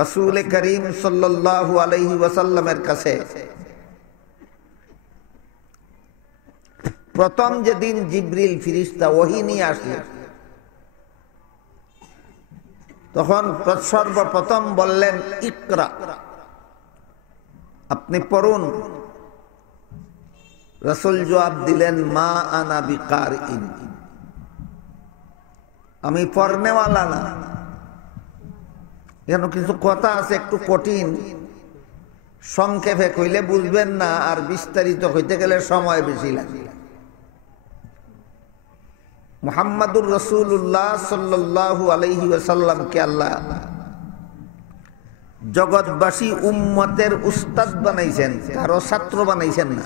রাসূল করিম সাল্লাল্লাহু আলাইহি ওয়াসাল্লামের কাছে প্রথম যেদিন জিবরিল ফেরেশতা ওহী নিয়ে আসলেন, তখন সর্বপ্রথম বললেন ইকরা, আপনি পড়ুন। রাসূল জবাব দিলেন মা আনা বিকারিন, আমি পড়নেওয়ালা না। এখানে কিছু কথা আছে একটু কঠিন, সংক্ষেপে কইলে বুঝবেন না, আর বিস্তারিত হইতে গেলে সময় বেশি লাগে। মুহাম্মাদুর রাসূলুল্লাহ সাল্লাল্লাহু আলাইহি ওয়াসাল্লামকে আল্লাহ জগৎবাসী উম্মতের উস্তাদ বানাইছেন, কারো ছাত্র বানাইছেন না।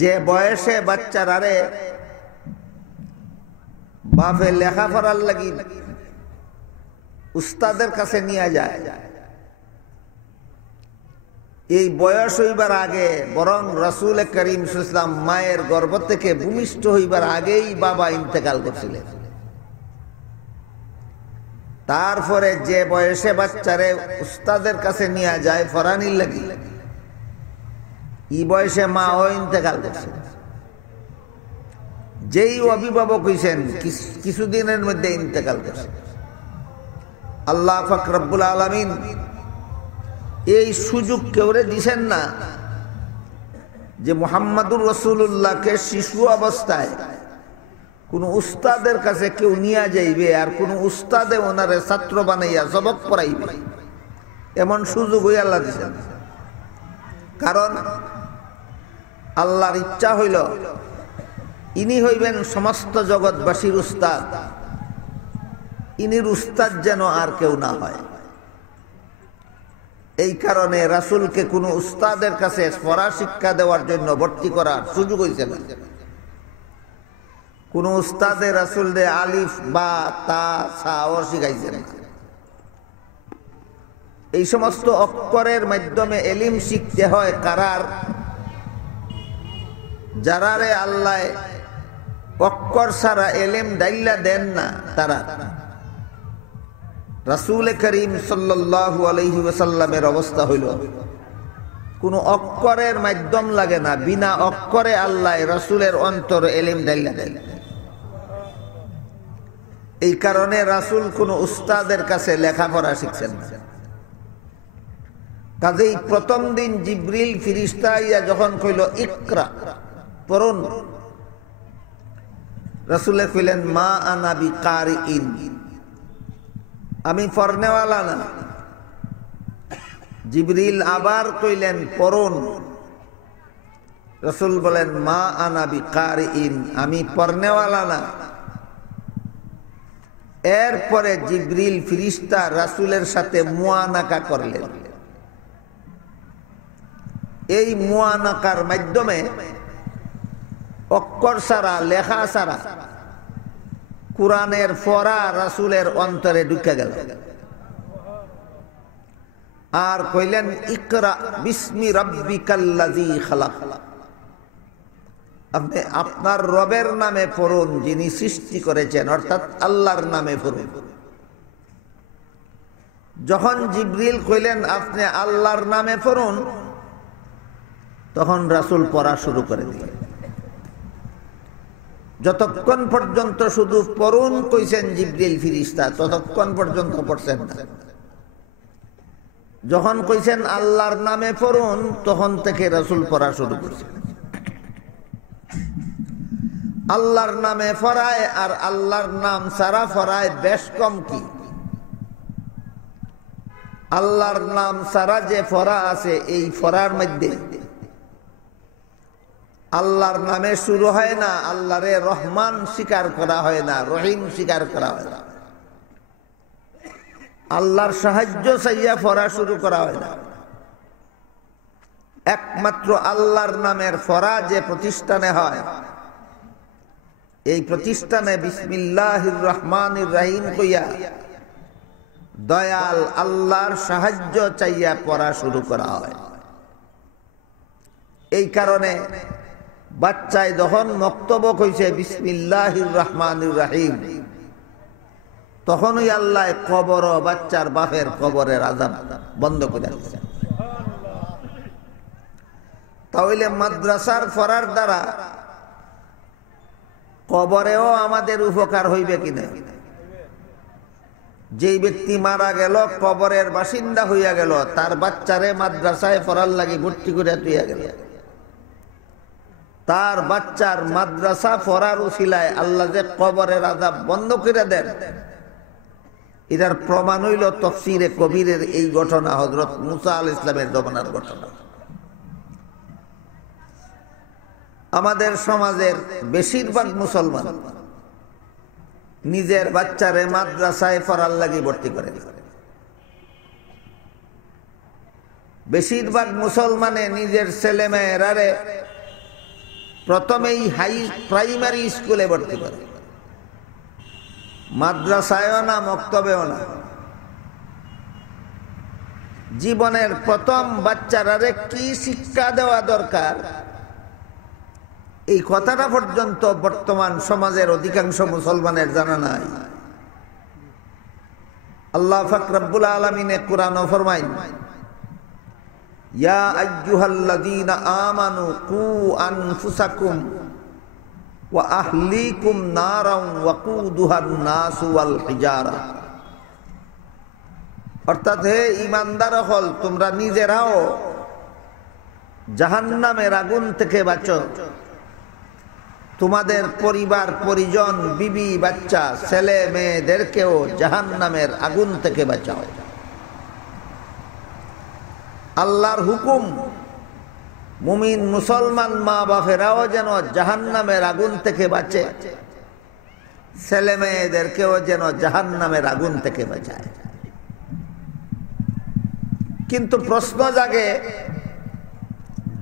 যে বয়সে বাচ্চারারে বাপে লেখাপড়ার লাগি উস্তাদের কাছে নিয়ে যায়, এই বয়স হইবার আগে বরং রাসূল করিম সাল্লাল্লাহু আলাইহি ওয়াসাল্লাম মায়ের গর্ভ থেকে ভূমিষ্ঠ হইবার আগেই বাবা ইন্তেকাল করছিলেন। তারপরে যে বয়সে বাচ্চারে উস্তাদের কাছে নিয়ে যায় ফরানির লাগি, এই বয়সে মা ও ইন্তেকাল করছে। যেই অভিভাবক হইছেন কিছুদিনের মধ্যে ইন্তেকাল করছে। আল্লাহ পাক রব্বুল আলামিন এই সুযোগ কেউরে দিছেন না যে মুহাম্মাদুর রাসূলুল্লাহকে শিশু অবস্থায় কোন উস্তাদের কাছে কেউ নিয়ে যাইবে আর কোন উস্তাদে ওনারে ছাত্র বানাইয়া সবক পড়াইবে, এমন সুযোগ ওই আল্লাহ দিছেন। কারণ আল্লাহর ইচ্ছা হইল ইনি হইবেন সমস্ত জগৎবাসীর উস্তাদ, ইনির উস্তাদ যেন আর কেউ না হয়। এই কারণে রাসূলকে কোন উস্তাদের কাছে পড়া শিক্ষা দেওয়ার জন্য ভর্তি করার সুযোগ হয়েছে না। কোন উস্তাদে রাসূলদের আলিফ বা তা সা ও শিখাইছেন। এই সমস্ত অক্ষরের মাধ্যমে এলিম শিখতে হয় কারার, যারারে আল্লাহ অক্ষর ছাড়া এলিম ডাইলা দেন না তারা। রাসূল করিম সাল্লাল্লাহু আলাইহি ওয়াসাল্লামের অবস্থা হইল কোন অক্ষরের মাধ্যম লাগে না, বিনা অক্ষরে আল্লাহ রাসূলের অন্তর এলিম ডাইলা দেন। এই কারণে রাসূল কোন উস্তাদের কাছে লেখাপড়া শিখছেন না। কাজেই প্রথম দিন জিবরিল ফেরেশতা ইয়া যখন কইল ইকরা, পড়ুন, রাসূলে কইলেন মা আনা বিকারিন, আমি পড়নেওয়ালা না। জিবরিল আবার কইলেন পড়ুন, রাসূল বলেন মা আনা বিকারিন, আমি পড়নেওয়ালা না। এরপরে জিবরিল ফেরেশতা রাসূলের সাথে মুআনাকা করলেন। এই মুআনাকার মাধ্যমে অক্ষর ছাড়া লেখা ছাড়া কুরআনের পড়া রাসূলের অন্তরে ঢুকে গেল। আর কইলেন ইকরা বিসমি রাব্বিকাল্লাযী খালাক, আপনি আপনার রবের নামে পড়ুন যিনি সৃষ্টি করেছেন, অর্থাৎ আল্লাহর নামে পড়ুন। যখন জিবরিল কইলেন আপনি আল্লাহর নামে পড়ুন, তখন রাসূল পড়া শুরু করে দিলেন। যতক্ষণ পর্যন্ত শুধু পড়ুন কইছেন জিবরিল ফেরেশতা, ততক্ষণ পর্যন্ত পড়ছেন না। যখন কইছেন আল্লাহর নামে পড়ুন, তখন থেকে রাসূল পড়া শুরু করেছেন। আল্লাহর নামে পড়ায় আর আল্লাহর নাম ছাড়া পড়ায় বেশ কম কি? আল্লাহর নাম ছাড়া যে পড়া আছে, এই পড়ার মধ্যে আল্লাহর নামে শুরু হয় না, আল্লাহরে রহমান স্বীকার করা হয় না, রহিম স্বীকার করা হয় না, আল্লাহর সাহায্য চাইয়া পড়া শুরু করা হয় না। একমাত্র আল্লাহর নামের পড়া যে প্রতিষ্ঠানে হয়, এই প্রতিষ্ঠানে বিসমিল্লাহির রহমানির রহিম কইয়া দয়াল আল্লাহর সাহায্য চাইয়া পড়া শুরু করা হয়। এই কারণে বাচ্চায় যখন মক্তব কইছে বিসমিল্লাহির রহমানির রহিম, তখনই আল্লাহ কবর ও বাচ্চার বাপের কবরের আযাব বন্ধ করে দিয়েছে। তাহলে মাদ্রাসার পড়ার দ্বারা কবরেও আমাদের উপকার হইবে কিনা? যেই ব্যক্তি মারা গেল, কবরের বাসিন্দা হইয়া গেল, তার বাচ্চারে মাদ্রাসায় পড়ার লাগি ভর্তি করে তুইয়া গেল, তার বাচ্চার মাদ্রাসা পড়ার উসিলায় আল্লাহ যে কবরের আযাব বন্ধ করে দেন, এটার প্রমাণ হইল তাফসীরে কবিরের এই ঘটনা, হযরত মুসা আলাইহিস সালামের জমানার ঘটনা। আমাদের সমাজের বেশিরভাগ মুসলমান নিজের বাচ্চারে মাদ্রাসায় পড়ার লাগি ভর্তি করে। বেশিরভাগ মুসলমানে নিজের ছেলে মেয়েরারে প্রথমেই প্রাইমারি স্কুলে ভর্তি করে, মাদ্রাসায়ও না, মক্তবেও না। জীবনের প্রথম বাচ্চারারে কি শিক্ষা দেওয়া দরকার, এই কথাটা পর্যন্ত বর্তমান সমাজের অধিকাংশ মুসলমানের জানা নাই। আল্লাহ পাক রব্বুল আলামিন কুরআনে ফরমায়, ইয়া আইয়ুহাল্লাযীনা আমানু কু আনফুসাকুম ওয়া আহলিকুম নারান ওয়াকুদুহান নাসু ওয়াল হিজারা। অর্থাৎ হে ঈমানদার হল, তোমরা নিজেরাও জাহান্নামের আগুন থেকে বাঁচো, তোমাদের পরিবার পরিজন, বিবি বাচ্চা, ছেলে মেয়েদেরকেও জাহান্নামের আগুন থেকে বাঁচাও। আল্লাহর হুকুম, মুমিন মুসলমান মা বাপেরাও যেন জাহান্নামের আগুন থেকে বাঁচে, ছেলে মেয়েদেরকেও যেন জাহান্নামের আগুন থেকে বাঁচায়। কিন্তু প্রশ্ন জাগে,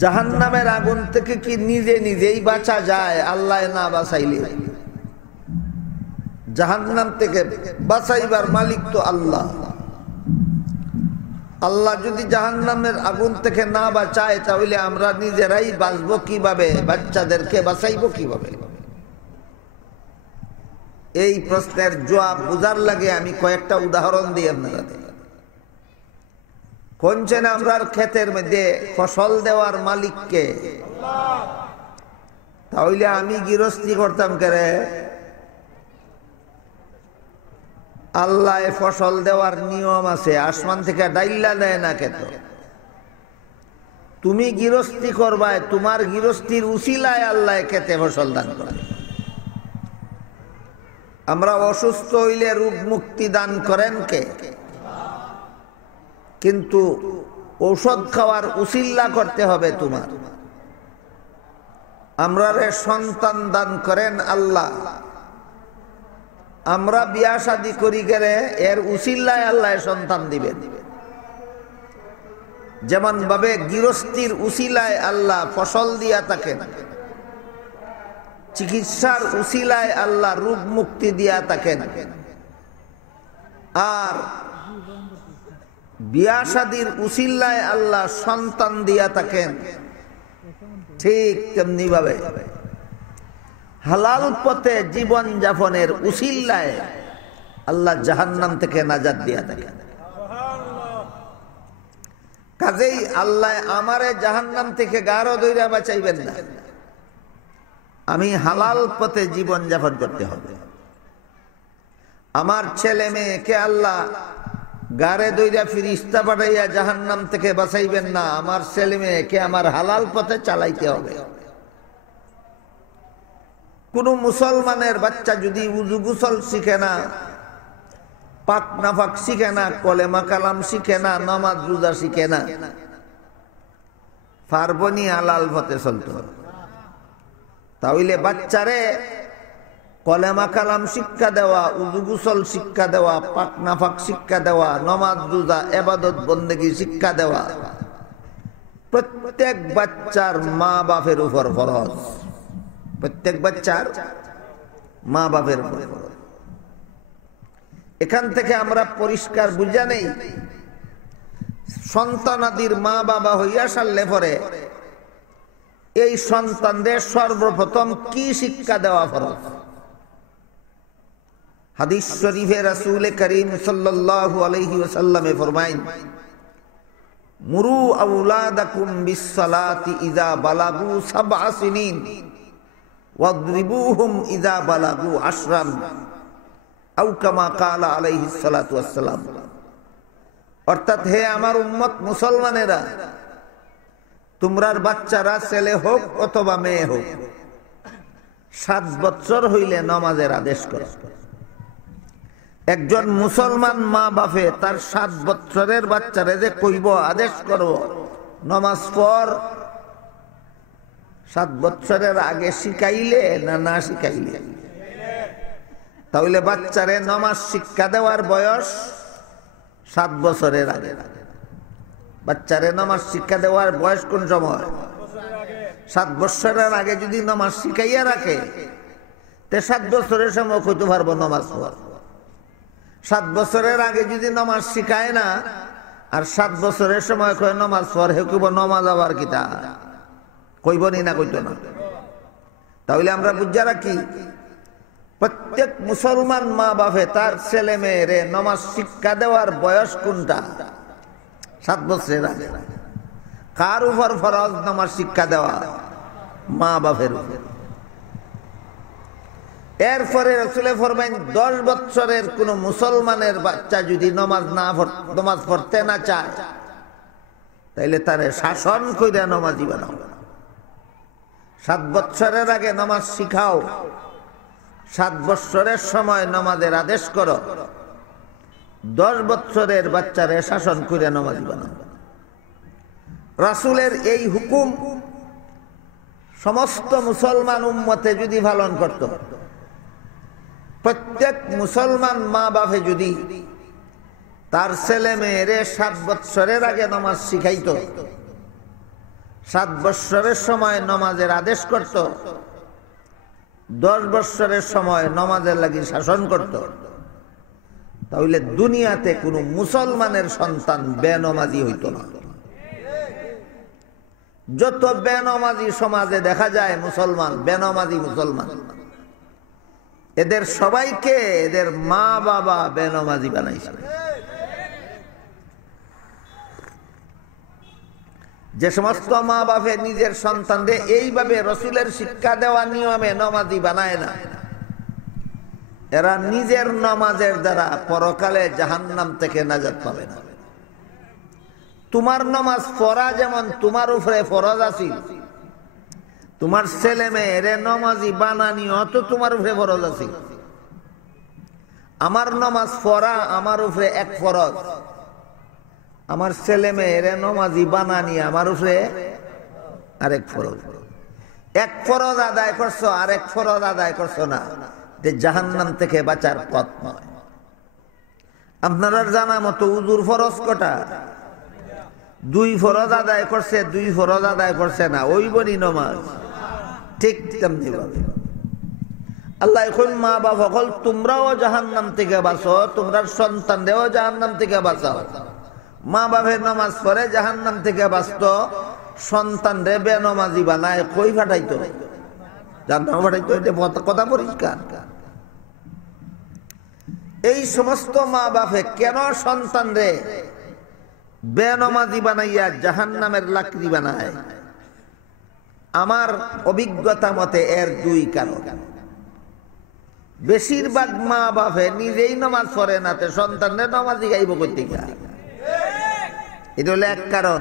জাহান্নামের আগুন থেকে কি নিজে নিজেই বাঁচা যায় আল্লাহ না বাঁচাইলে? জাহান্নাম থেকে বাঁচাইবার মালিক তো আল্লাহ। আল্লাহ যদি জাহান্নামের আগুন থেকে না বাঁচায়, তাহলে আমরা নিজেরাই বাঁচবো কিভাবে, বাচ্চাদেরকে বাঁচাইবো কিভাবে? এই প্রশ্নের জবাব বুঝার লাগে আমি কয়েকটা উদাহরণ দিই আপনারা। কোনছেন আমরার ক্ষেতের মধ্যে ফসল দেওয়ার মালিককে? তাহলে আমি গৃহস্থী করতাম কেরে? আল্লাহ ফসল দেওয়ার নিয়ম আছে, আসমান থেকে ডাইলা দেয় না কেন? তুমি গৃহস্থী করবায়, তোমার গৃহস্থীর উসিলায় আল্লাহ খেতে ফসল দান করে। আমরা অসুস্থ হইলে রোগ মুক্তি দান করেন কে? কিন্তু ঔষধ খাওয়ার উসিলা করতে হবে তোমার। আমরা সন্তান দান করেন আল্লাহ, আমরা বিয়া শাদী করি গেলে এর উসিলায় আল্লাহ সন্তান দিবেন। যেমন ভাবে গৃহস্থীর উসিলায় আল্লাহ ফসল দিয়া থাকেন, চিকিৎসার উসিলায় আল্লাহ রোগ মুক্তি দিয়া থাকেন, আর বিয়া শাদীর উসিলায় আল্লাহ সন্তান দিয়া থাকেন। ঠিক তেমনি ভাবে হালাল পথে জীবন যাপনের উসিলায় আল্লাহ জাহান্নাম থেকে নাজাত দিয়া থাকেন। কাজেই আল্লাহ আমারে জাহান্নাম থেকে গাঢ় দইরা বাঁচাইবেন না, আমি হালাল পথে জীবন যাপন করতে হবে। আমার ছেলে মেয়েকে আল্লাহ গারে দইরা ফিরিস্তা পাঠাইয়া জাহান্নাম থেকে বাঁচাইবেন না, আমার ছেলে মেয়েকে আমার হালাল পথে চালাইতে হবে। কোন মুসলমানের বাচ্চা যদি উযু গোসল শিখে না, পাক নাফাক শিখে না, কলেমা কালাম শিখে না, নামাজ রোজা শিখে না, পারবনি হালাল পথে চলতে হবে। তাহলে বাচ্চারে কলেমা কালাম শিক্ষা দেওয়া, উযু গোসল শিক্ষা দেওয়া, পাক নাফাক শিক্ষা দেওয়া, নামাজ রোজা ইবাদত বন্দেগী শিক্ষা দেওয়া প্রত্যেক বাচ্চার মা বাপের উপর ফরজ। প্রত্যেক বাচ্চার মা বাপের উপর ফরজ। এখান থেকে আমরা পরিষ্কার বুঝা নেই, সন্তানাদির মা বাবা হইয়া সারলে পরে এই সন্তানদের সর্বপ্রথম কি শিক্ষা দেওয়া ফরজ? হাদিস শরীফে রাসূল করিম সাল্লাল্লাহু আলাইহি ওয়াসাল্লামে ফরমায়েন, মুরু আওলাদাকুম বিসসালাতি ইযা বালাগু সাবআ সিনিন ওয়াদরিবুহুম ইযা বালাগু আশরান, আও কামা ক্বালা আলাইহিস সালাতু ওয়াসসালাম। অর্থাৎ, হে আমার উম্মত মুসলমানেরা, তোমরার বাচ্চারা ছেলে হোক অথবা মেয়ে হোক 7 বছর হইলে নামাজের আদেশ করো। একজন মুসলমান মা বাপে তার 7 বছরের বাচ্চারে যে কইব আদেশ করো নামাজ পড়, 7 বছরের আগে শিখাইলে না শিখাইলে? তাহলে বাচ্চারে নামাজ শিক্ষা দেওয়ার বয়স 7 বছরের আগে। বাচ্চারে নামাজ শিক্ষা দেওয়ার বয়স কোন সময়? 7 বছরের আগে যদি নামাজ শিখাইয়া রাখে, তে 7 বছরের সময় কইতে পারবো নামাজ পড়। 7 বছরের আগে যদি নামাজ শিখায় না, আর 7 বছরের সময় কয় নামাজ পড়, হে কইব নামাজ আবার কিতা? কইব নি না কইতো না? তাহলে আমরা বুঝা রাখি, প্রত্যেক মুসলমান মা বাপে তার ছেলে মেয়েরে নামাজ শিক্ষা দেওয়ার বয়স কোনটা? 7 বছরের আগে। কার উপর ফরজ নামাজ শিক্ষা দেওয়া? মা বাপের উপর। এরপরে রাসূলে ফরমাইন, 10 বছরের কোন মুসলমানের বাচ্চা যদি নামাজ পড়তে না চায়, তাইলে তারে শাসন কইরা নামাজি বানাও। 7 বছরের আগে নামাজ শিখাও, 7 বছরের সময় নামাজের আদেশ করো, 10 বছরের বাচ্চারে শাসন কইরা নামাজি বানাও। রাসূলের এই হুকুম সমস্ত মুসলমান উম্মতে যদি পালন করত, প্রত্যেক মুসলমান মা বাপে যদি তার ছেলে মেয়েরে 7 বছরের আগে নামাজ শিখাইত, 7 বছরের সময় নামাজের আদেশ করত, 10 বছরের সময় নামাজের লাগি শাসন করত, তাহলে দুনিয়াতে কোনো মুসলমানের সন্তান বেনমাজি হইত না। যত বেনমাজি সমাজে দেখা যায় মুসলমান, বেনমাজি মুসলমান, এদের সবাইকে এদের মা বাবা বেনমাজি বানাইছে। যে সমস্ত মা বাপে নিজের সন্তানদের এইভাবে রাসূলের শিক্ষা দেওয়া নিয়মে নামাজি বানায় না, এরা নিজের নামাজের দ্বারা পরকালে জাহান্নাম থেকে নাজাত পাবে না। তোমার নামাজ পড়া যেমন তোমার উপরে ফরজ আছে, তোমার ছেলে মেয়েরে নামাজি বানানিও তো তোমার উপরে ফরজ আছে। আমার নামাজ পড়া আমার উপরে এক ফরজ, আমার ছেলে মেয়েরে নামাজি বানানি আমার উপরে আরেক ফরজ। এক ফরজ আদায় করছো, আরেক ফরজ আদায় করছো না, যে জাহান্নাম থেকে বাঁচার পথ নয়। আপনারা জানা মতো উজুর ফরজ কটা? 2 ফরজ আদায় করছে, 2 ফরজ আদায় করছে না, ওই বনি নামাজ। ঠিক তেমনি ভাবে আল্লাহ এখন মা বাবা সকল তোমরাও জাহান্নাম থেকে বাঁচো, তোমরা সন্তানদেরও জাহান্নাম থেকে বাঁচাও। মা বাপের নামাজ পড়ে জাহান্নাম থেকে বাঁচত, সন্তানরে বেনমাজি বানায় কই ফাটাইতো? জাহান্নামে ফাটাইতো। এটা কথা পরিষ্কার। এই সমস্ত মা বাপে কেন সন্তানরে বেনমাজি বানাইয়া জাহান্নামের লাকড়ি বানায়? আমার অভিজ্ঞতা মতে এর 2 কারণ। বেশিরভাগ মা বাপে নিজেই নামাজ পড়ে না, তে সন্তানের নামাজি গাইব করতে গিয়া, এটা হলো এক কারণ।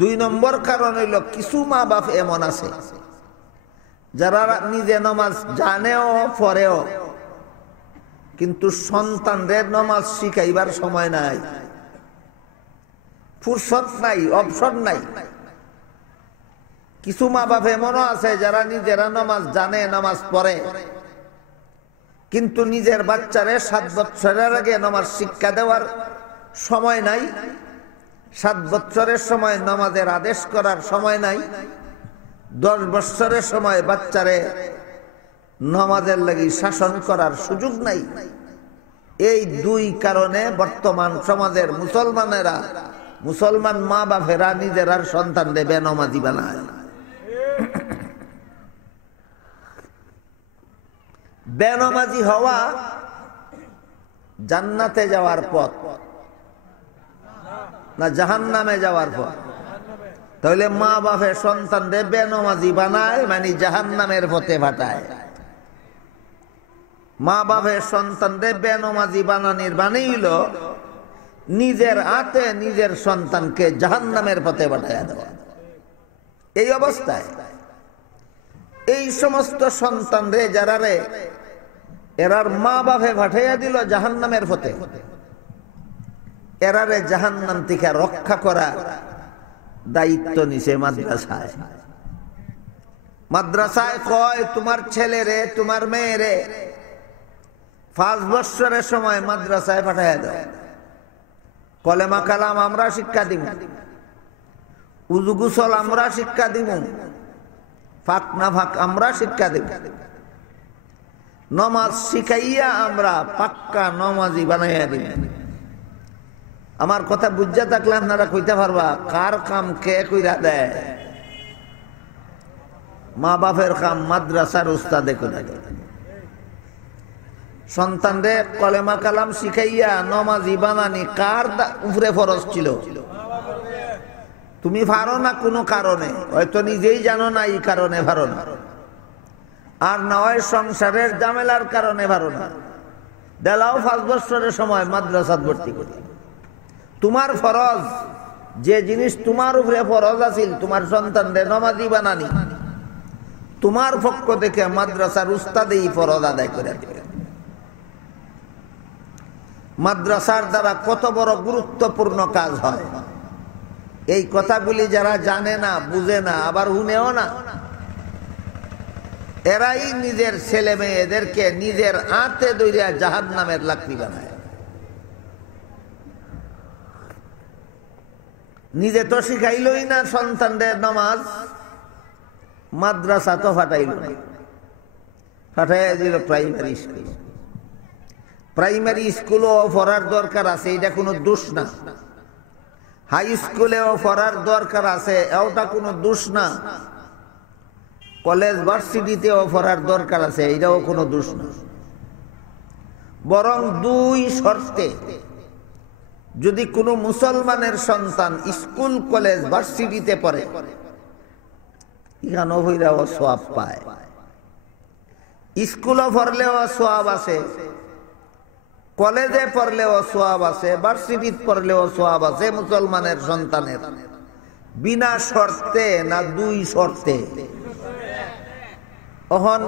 2 নম্বর কারণ হইল, কিছু মা বাপ এমন আছে যারা নিজে নামাজ জানেও পড়েও, কিন্তু সন্তানদের নামাজ শিখাইবার সময় নাই, ফুরসত নাই, অবসর নাই। কিছু মা বাপ এমনও আছে যারা নিজেরা নামাজ জানে, নামাজ পড়ে, কিন্তু নিজের বাচ্চারে 7 বছরের আগে নামাজ শিক্ষা দেওয়ার সময় নাই, 7 বছরের সময় নামাজের আদেশ করার সময় নাই, 10 বছরের সময় বাচ্চারে নামাজের লাগি শাসন করার সুযোগ নাই। এই 2 কারণে বর্তমান সমাজের মুসলমান মা বাপেরা নিজেরা সন্তানদের বেনমাজি বানায়। বেনামাজি হওয়া জান্নাতে যাওয়ার পথ না জাহান্নামে যাওয়ার পথ? তাহলে মা বাপের সন্তানদের বেনামাজি বানায় মানে জাহান্নামের পথে পাঠায়। মা বাপের সন্তানদের বেনামাজি বানানির বাণী হলো নিজের হাতে নিজের সন্তানকে জাহান্নামের পথে পাঠায় দেওয়া। এই অবস্থায় এই সমস্ত সন্তানরে যারা রে এরার মা বাপে পাঠাইয়া দিল জাহান্নামের পথে, এরারে জাহান্নাম থেকে রক্ষা করা দায়িত্ব নিছে মাদ্রাসায়। মাদ্রাসায় কয় তোমার ছেলেরে তোমার মেয়েরে 5 বছরের সময় মাদ্রাসায় পাঠাইয়া দাও। কলেমা কালাম আমরা শিক্ষা দিব, উযু গোসল আমরা শিক্ষা দিব, ফাঁক না ফাঁক আমরা শিক্ষা দিব, নমাজ শিখাইয়া আমরা পাক্কা নমাজি বানাইয়া দিব। আমার কথা বুঝা থাকলে আপনারা কইতে পারবা কার কাম কে কইরা দেয়? মা বাপের কাম মাদ্রাসার উস্তাদে কইরা দেয়। সন্তানরে কলেমা কালাম শিখাইয়া নমাজি বানানি কার উপরে ফরজ ছিল? তুমি পারো না কোনো কারণে, হয়তো নিজেই জানো না এই কারণে পারো না, আর না হয় সংসারের ঝামেলার কারণে পারো না। দেলাও 5 বছরের সময় মাদ্রাসাত ভর্তি করি। তোমার ফরজ যে জিনিস তোমার উপরে ফরজ আছিল তোমার সন্তানরে নমাজি বানানি, তোমার পক্ষ থেকে মাদ্রাসার উস্তাদেই ফরজ আদায় করে দিবে। মাদ্রাসার দ্বারা কত বড় গুরুত্বপূর্ণ কাজ হয় এই কথাগুলি যারা জানে না, বুঝে না, আবার শুনেও না, এরাই নিজের ছেলে মেয়েদেরকে নিজের হাতে ধরিয়া জাহান্নামের লাকড়ি বানায়। নিজে তো শিখাইলই না সন্তানদের নামাজ, মাদ্রাসা তো ফাটাইল না, ফাটাইয়া দিল প্রাইমারি স্কুল। প্রাইমারি স্কুলও পড়ার দরকার আছে, এটা কোনো দোষ না। হাই স্কুলেও পড়ার দরকার আছে, এটা কোনো দোষ না। কলেজ ভার্সিটিতেও পড়ার দরকার আছে, এটাও কোনো দোষ না। বরং 2 শর্তে যদি কোনো মুসলমানের সন্তান স্কুল কলেজ ভার্সিটিতে পড়ে, এখানেও হইরাও সওয়াব পায়। স্কুলও পড়লেও সওয়াব আছে, কলেজে পড়লেও সওয়াব আছে, ভার্সিটিতে পড়লেও সওয়াব আছে মুসলমানের সন্তানের। বিনা শর্তে না 2 শর্তে? এখন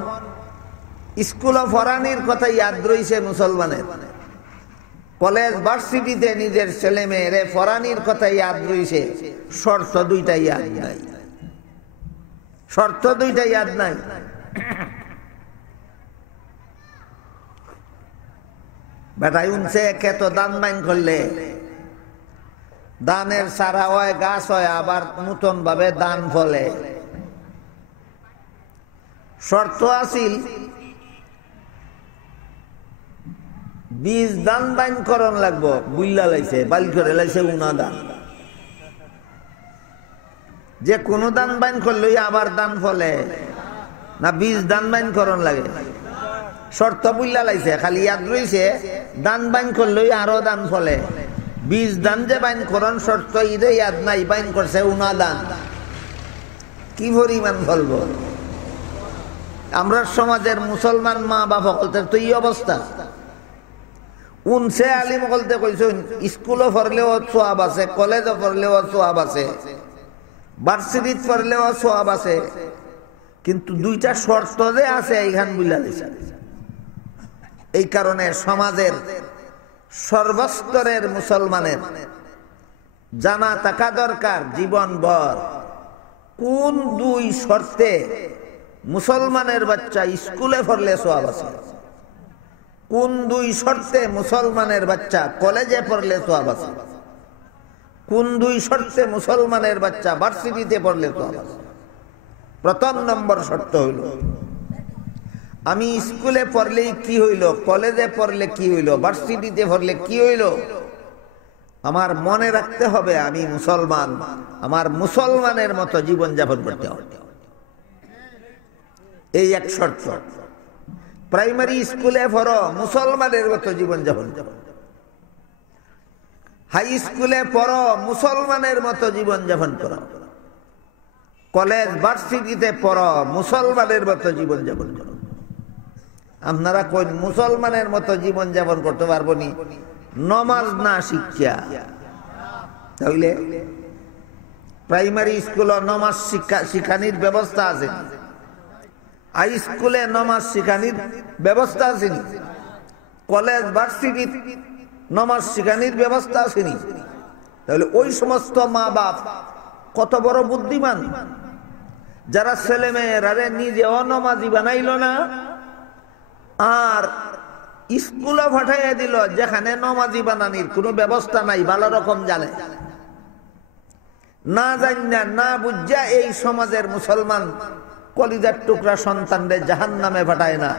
স্কুলে পড়ানির কথা ইয়াদ রইছে মুসলমানের, কলেজ ভার্সিটিতে নিজের ছেলে মেয়েরে পড়ানির কথা ইয়াদ রইছে, শর্ত 2টা ইয়াদ নাই। শর্ত 2টা ইয়াদ নাই। বেটাই উনছে খেত দান বাইন করলে দানের সারা হয়, গাছ হয়, আবার নতুন ভাবে দান ফলে। শর্ত আছিল বীজ দান বাইন করন লাগবো, বুল্লা লাইছে বাল করে লাইছে উনা দান। যে কোনো দান বাইন করলে আবার দান ফলে না, বীজ দান বাইন করন লাগে। শর্ত বুল্লা লাইছে, খালি ইয়াদ রইছে দান বাইন করলে আরো দান ফলে। বীজ দান যে বাইন করন শর্ত ইদে ইয়াদ নাই, বাইন করছে উনা দান। কি পরিমাণ ফলবো? আমরা সমাজের মুসলমান মা বাবা বলতে তো এই অবস্থা। উনসে আলিম বলতে কইছেন স্কুলও পড়লেও সওয়াব আছে, কলেজও পড়লেও সওয়াব আছে, ভার্সিটিত পড়লেও সওয়াব আছে, কিন্তু 2টা শর্ত যে আছে এইখান বুঝলা দিছে। এই কারণে সমাজের সর্বস্তরের মুসলমানের জানা থাকা দরকার জীবনভর কোন 2 শর্তে মুসলমানের বাচ্চা স্কুলে পড়লে সওয়াব আছে, কোন 2 শর্তে মুসলমানের বাচ্চা কলেজে পড়লে সওয়াব আছে, কোন 2 শর্তে মুসলমানের বাচ্চা ভার্সিটিতে পড়লে সওয়াব আছে। প্রথম নম্বর শর্ত হইল আমি স্কুলে পড়লেই কি হইল, কলেজে পড়লে কি হইল, ভার্সিটিতে পড়লে কি হইল, আমার মনে রাখতে হবে আমি মুসলমান, আমার মুসলমানের মতো জীবন যাপন করতে হবে। এই এক শর্ত। প্রাইমারি স্কুলে পড়ো, মুসলমানের মতো জীবনযাপন করো। হাই স্কুলে পড়ো, মুসলমানের মতো জীবনযাপন করো। কলেজ ভার্সিটিতে পড়ো, মুসলমানের মতো জীবনযাপন করো। আপনারা কোন মুসলমানের মতো জীবনযাপন করতে পারবো নি নমাজ না শিক্ষা? তাহলে প্রাইমারি স্কুলে নমাজ শিখানির ব্যবস্থা আছে, হাই স্কুলে নমাজ শিখানির ব্যবস্থা আছে, কলেজ ভার্সিটি নমাজ শিখানির ব্যবস্থা আসেনি। তাহলে ওই সমস্ত মা বাপ কত বড় বুদ্ধিমান, যারা ছেলে মেয়েরা নিজে অনমাজি বানাইল না আর স্কুলে পাঠাইয়া দিল যেখানে নমাজি বানানির কোনো ব্যবস্থা নাই, ভালো রকম জানে না, জানা না বুঝা এই সমাজের মুসলমান কলিজার টুকরা সন্তানদের জাহান্নামে পাঠায় না,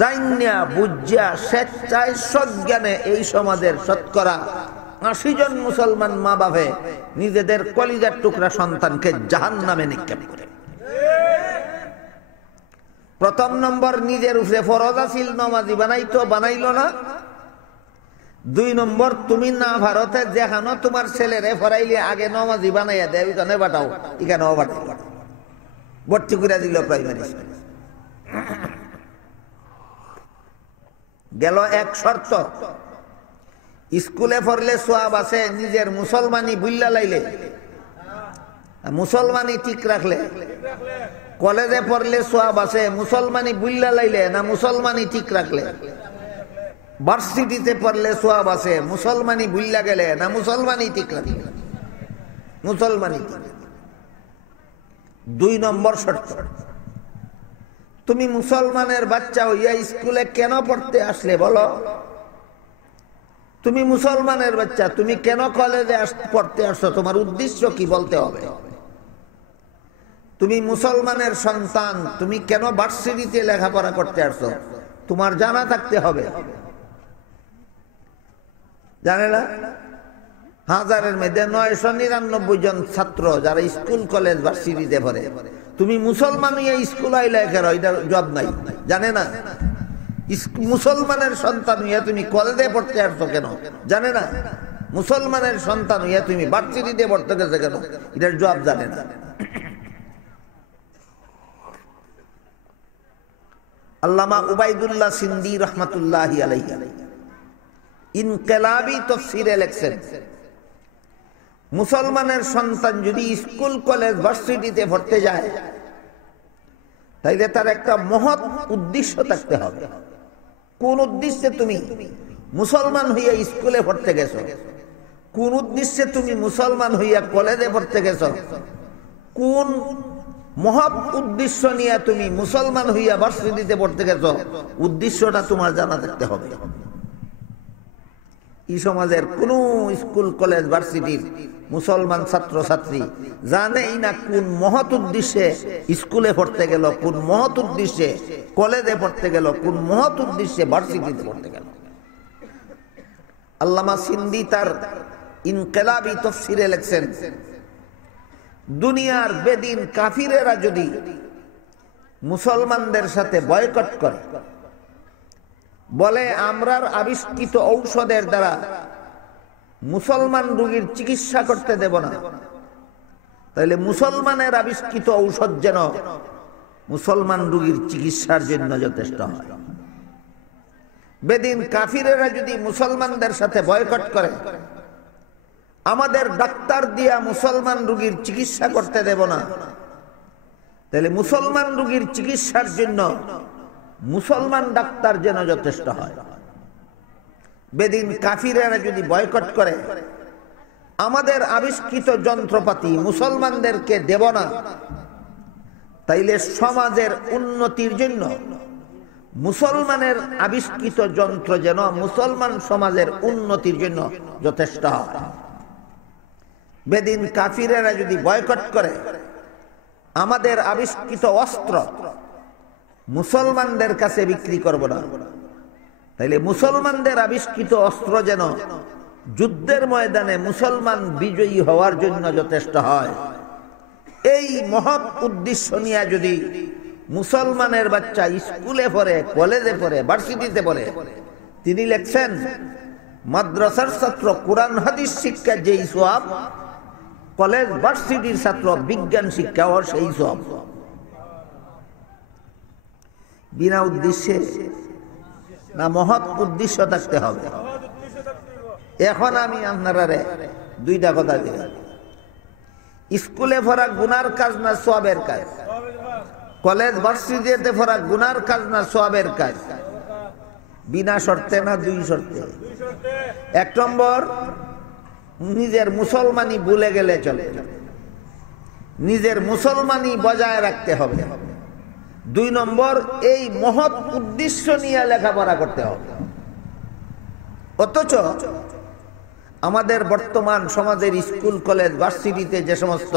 জাইনা বুঝা স্বেচ্ছায় সজ্ঞানে এই সমাজের শতকরা ৮০ জন মুসলমান মা বাপে নিজেদের কলিজার টুকরা সন্তানকে জাহান্নামে নিক্ষেপ করে। প্রথম নম্বর, নিজের উপরে ফরজ আছিল নমাজি বানাইতো, বানাইল না। ২ নম্বর, তুমি না ভারতে যেখানে তোমার ছেলেরে ফরাইলে আগে নমাজি বানাইয়া দেয় ওইখানে পাঠাও, এখানেও পাঠাও, ভর্তি করে দিল প্রাইমারি স্কুলে। গেল এক শর্ত, স্কুলে পড়লে সোয়াব আছে, নিজের মুসলমানি বুল্লা লাইলে, মুসলমানি ঠিক রাখলে। কলেজে পড়লে সোয়াব আছে, মুসলমানি বুল্লা লাইলে না মুসলমানি ঠিক রাখলে। ভার্সিটিতে পড়লে সোয়াব আছে, মুসলমানি বুল্লা গেলে না মুসলমানি ঠিক রাখলে। মুসলমানি ২ নম্বর শর্ত, তুমি মুসলমানের বাচ্চা হইয়া স্কুলে কেন পড়তে আসলে বলো? তুমি মুসলমানের বাচ্চা, তুমি কেন কলেজে পড়তে আসছো? তোমার উদ্দেশ্য কি বলতে হবে। তুমি মুসলমানের সন্তান, তুমি কেন ভার্সিটিতে লেখাপড়া করতে আসছো তোমার জানা থাকতে হবে। জানে না? হাজারের মধ্যে ৯৯৯ জন ছাত্র যারা স্কুল কলেজ ভার্সিটিতে পড়ে, তুমি মুসলমান হইয়া স্কুল আইলে কেন? এটার জব নাই, জানে না? মুসলমানের সন্তান হইয়া তুমি কলেজে পড়তে আসছো কেন? জানে না? মুসলমানের সন্তান হইয়া তুমি ভার্সিটিতে পড়তে গেছো কেন? এটার জব জানে না। আল্লামা উবাইদুল্লাহ সিন্দি রহমাতুল্লাহি আলাইহি ইনকিলাবি তাফসীরে লেখছেন, মুসলমানের সন্তান যদি স্কুল কলেজ ভার্সিটিতে পড়তে যায় তাইলে তার একটা মহৎ উদ্দেশ্য থাকতে হবে। কোন উদ্দেশ্যে তুমি মুসলমান হইয়া স্কুলে পড়তে গেছো? কোন উদ্দেশ্যে তুমি মুসলমান হইয়া কলেজে পড়তে গেছো? কোন মহৎ উদ্দেশ্য নিয়ে তুমি মুসলমান হইয়া ভার্সিটিতে পড়তে গেছো? উদ্দেশ্যটা তোমার জানা থাকতে হবে। এই সমাজের কোন স্কুল কলেজ ভার্সিটির মুসলমান ছাত্র ছাত্রী জানেই না কোন মহৎ উদ্দেশ্যে স্কুলে পড়তে গেল, কোন মহৎ উদ্দেশ্যে কলেজে পড়তে গেল, কোন মহৎ উদ্দেশ্যে ভার্সিটিতে পড়তে গেল। আল্লামা সিন্দি তার ইনকিলাবি তাফসীরে লেখছেন, দুনিয়ার বেদিন কাফিরেরা যদি মুসলমানদের সাথে বয়কট করে, বলে আমরার আবিষ্কৃত ঔষধের দ্বারা মুসলমান রোগীর চিকিৎসা করতে দেব না, তাহলে মুসলমানের আবিষ্কৃত ঔষধ যেন মুসলমান রোগীর চিকিৎসার জন্য যথেষ্ট হয়। বেদিন কাফিরেরা যদি মুসলমানদের সাথে বয়কট করে, আমাদের ডাক্তার দিয়া মুসলমান রোগীর চিকিৎসা করতে দেব না, তাহলে মুসলমান রোগীর চিকিৎসার জন্য মুসলমান ডাক্তার যেন যথেষ্ট হয়। বেদিন কাফিরেরা যদি বয়কট করে, আমাদের আবিষ্কৃত যন্ত্রপাতি মুসলমানদেরকে দেব না, তাইলে সমাজের উন্নতির জন্য মুসলমানের আবিষ্কৃত যন্ত্র যেন মুসলমান সমাজের উন্নতির জন্য যথেষ্ট হয়। বেদিন কাফিরেরা যদি বয়কট করে, আমাদের আবিষ্কৃত অস্ত্র মুসলমানদের কাছে বিক্রি করব না, তাইলে মুসলমানদের আবিষ্কৃত অস্ত্র যেন যুদ্ধের ময়দানে মুসলমান বিজয়ী হওয়ার জন্য যথেষ্ট হয়। এই মহৎ উদ্দেশ্য নিয়ে যদি মুসলমানের বাচ্চা স্কুলে পড়ে, কলেজে পড়ে, ভার্সিটিতে পড়ে, তিনি লেখছেন মাদ্রাসার ছাত্র কোরআন হাদিস শিক্ষা যেই সওয়াব, কলেজ ভার্সিটির ছাত্র বিজ্ঞান শিক্ষাও সেই সওয়াব। বিনা উদ্দেশ্যে না মহৎ উদ্দেশ্য থাকতে হবে। এখন আমি আপনারা দুইটা কথা দিই, স্কুলে পড়া গুনার কাজ না সওয়াবের কাজ? কলেজ ভার্সিটিতে পড়া গুনার কাজ না সওয়াবের কাজ? বিনা শর্তে না দুই শর্তে? এক নম্বর, নিজের মুসলমানি ভুলে গেলে চলে, নিজের মুসলমানি বজায় রাখতে হবে। দুই নম্বর, এই মহৎ উদ্দেশ্য নিয়ে লেখাপড়া করতে হবে। অথচ আমাদের বর্তমান সমাজের স্কুল কলেজ ভার্সিটিতে যে সমস্ত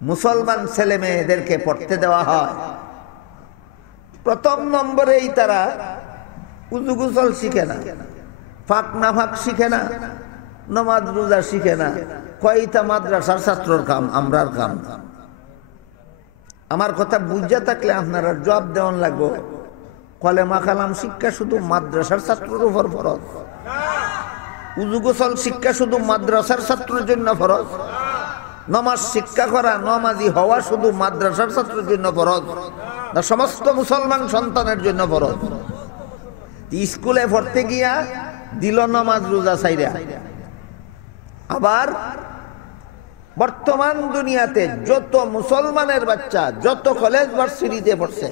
মুসলমান ছেলে মেয়েদেরকে পড়তে দেওয়া হয়, প্রথম নম্বরেই তারা উযু গোসল শিখে না, ফাঁক না ফাঁক শিখে না, নামাজ রোজা শিখে না। কয়টা মাদ্রাসার ছাত্রর কাম, আমরার কাম। আমার কথা বুঝা থাকলে আপনারা জবাব দেওয়ান লাগবে, কলেমা কালাম শিক্ষা শুধু মাদ্রাসার ছাত্রের উপর ফরজ? উযু গোসল শিক্ষা শুধু মাদ্রাসার ছাত্রের জন্য ফরজ? নামাজ শিক্ষা করা, নামাজি হওয়া শুধু মাদ্রাসার ছাত্রের জন্য ফরজ না সমস্ত মুসলমান সন্তানের জন্য ফরজ? স্কুলে পড়তে গিয়া দিল নামাজ রোজা ছাইরা। আবার বর্তমান দুনিয়াতে যত মুসলমানের বাচ্চা যত কলেজ ভার্সিটিতে পড়ছে,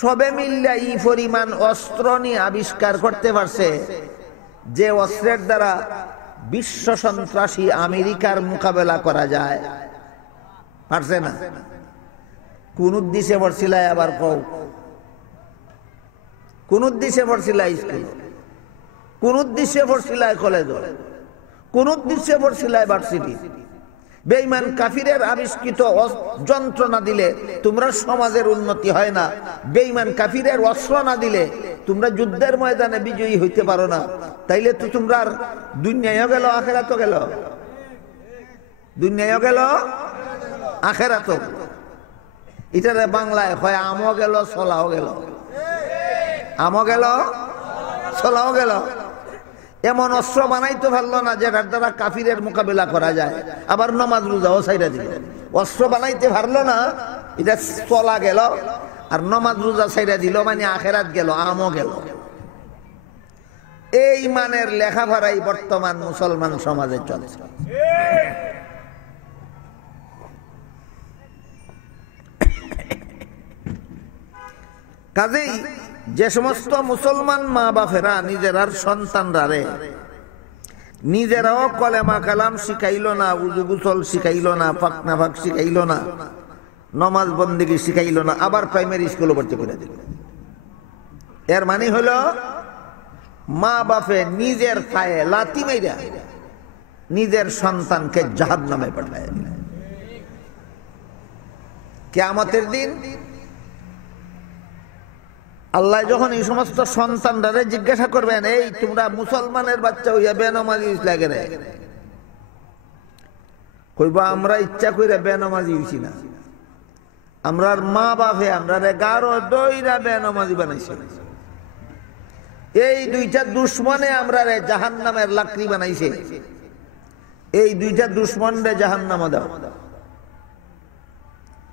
সবে মিল্লা এই পরিমাণ অস্ত্র নিয়ে আবিষ্কার করতে পারছে যে অস্ত্রের দ্বারা বিশ্ব সন্ত্রাসী আমেরিকার মোকাবেলা করা যায়। পারছে না? কোন উদ্দেশ্যে পড়ছিল? আবার কও, কোন উদ্দেশ্যে পড়ছিল স্কুল? কোন উদ্দেশ্যে পড়ছিল কলেজ? কোন উদ্দেশ্যে পড়ছিল ভার্সিটি? বেঈমান কাফিরের আবিষ্কৃত যন্ত্র না দিলে তোমরা সমাজের উন্নতি হয় না। বেঈমান কাফিরের অস্ত্র না দিলে তোমরা যুদ্ধের ময়দানে বিজয়ী হইতে পারো না। তাইলে তো তোমরা দুনিয়ায়ও গেল, আখেরাতও গেল। দুনিয়ায়ও গেল, আখেরাতও। এটারে বাংলায় হয় আমও গেল, চলাও গেল। আমও গেল, চলাও গেল। এমন অস্ত্র বানাইতে পারলো না যেটার দ্বারা কাফিরের মোকাবিলা করা যায়। আবার নামাজ রোজাও ছাইরা দিল। অস্ত্র বানাইতে পারলো না, এটা চলা গেল। আর নামাজ রোজা ছাইরা দিল, মানে আখেরাত গেল, আমও গেল। এই মানের লেখাপড়াই বর্তমান মুসলমান সমাজে চলছে। কাজেই যে সমস্ত মুসলমান মা বাপেরা নিজেরার সন্তানরা নিজেরাও কলেমা কালাম শিখাইল না, উযু গোসল শিখাইল না, ফাঁক না ফাঁক শিখাইল না, নমাজ বন্দেগী শিখাইল না, আবার প্রাইমারি স্কুলে ভর্তি করে দিল। এর মানে হলো মা বাপে নিজের পায়ে লাথি মাইরা নিজের সন্তানকে জাহান্নামে পাঠায়। কিয়ামতের দিন আল্লাহ যখন এই সমস্ত সন্তানরা জিজ্ঞাসা করবেন, এই তোমরা মুসলমানের বাচ্চা হইয়া বেনামাজি লাগে রে, কইবা আমরা ইচ্ছা কইরা বেনামাজি হইছি না, আমরার মা বাপে আমরা গারো দইরা বেনামাজি বানাইছে। এই দুইটা দুশ্মনে আমরা জাহান্নামের লাকড়ি বানাইছে। এই দুইটা দুশ্মনরে জাহান্নামে দাও।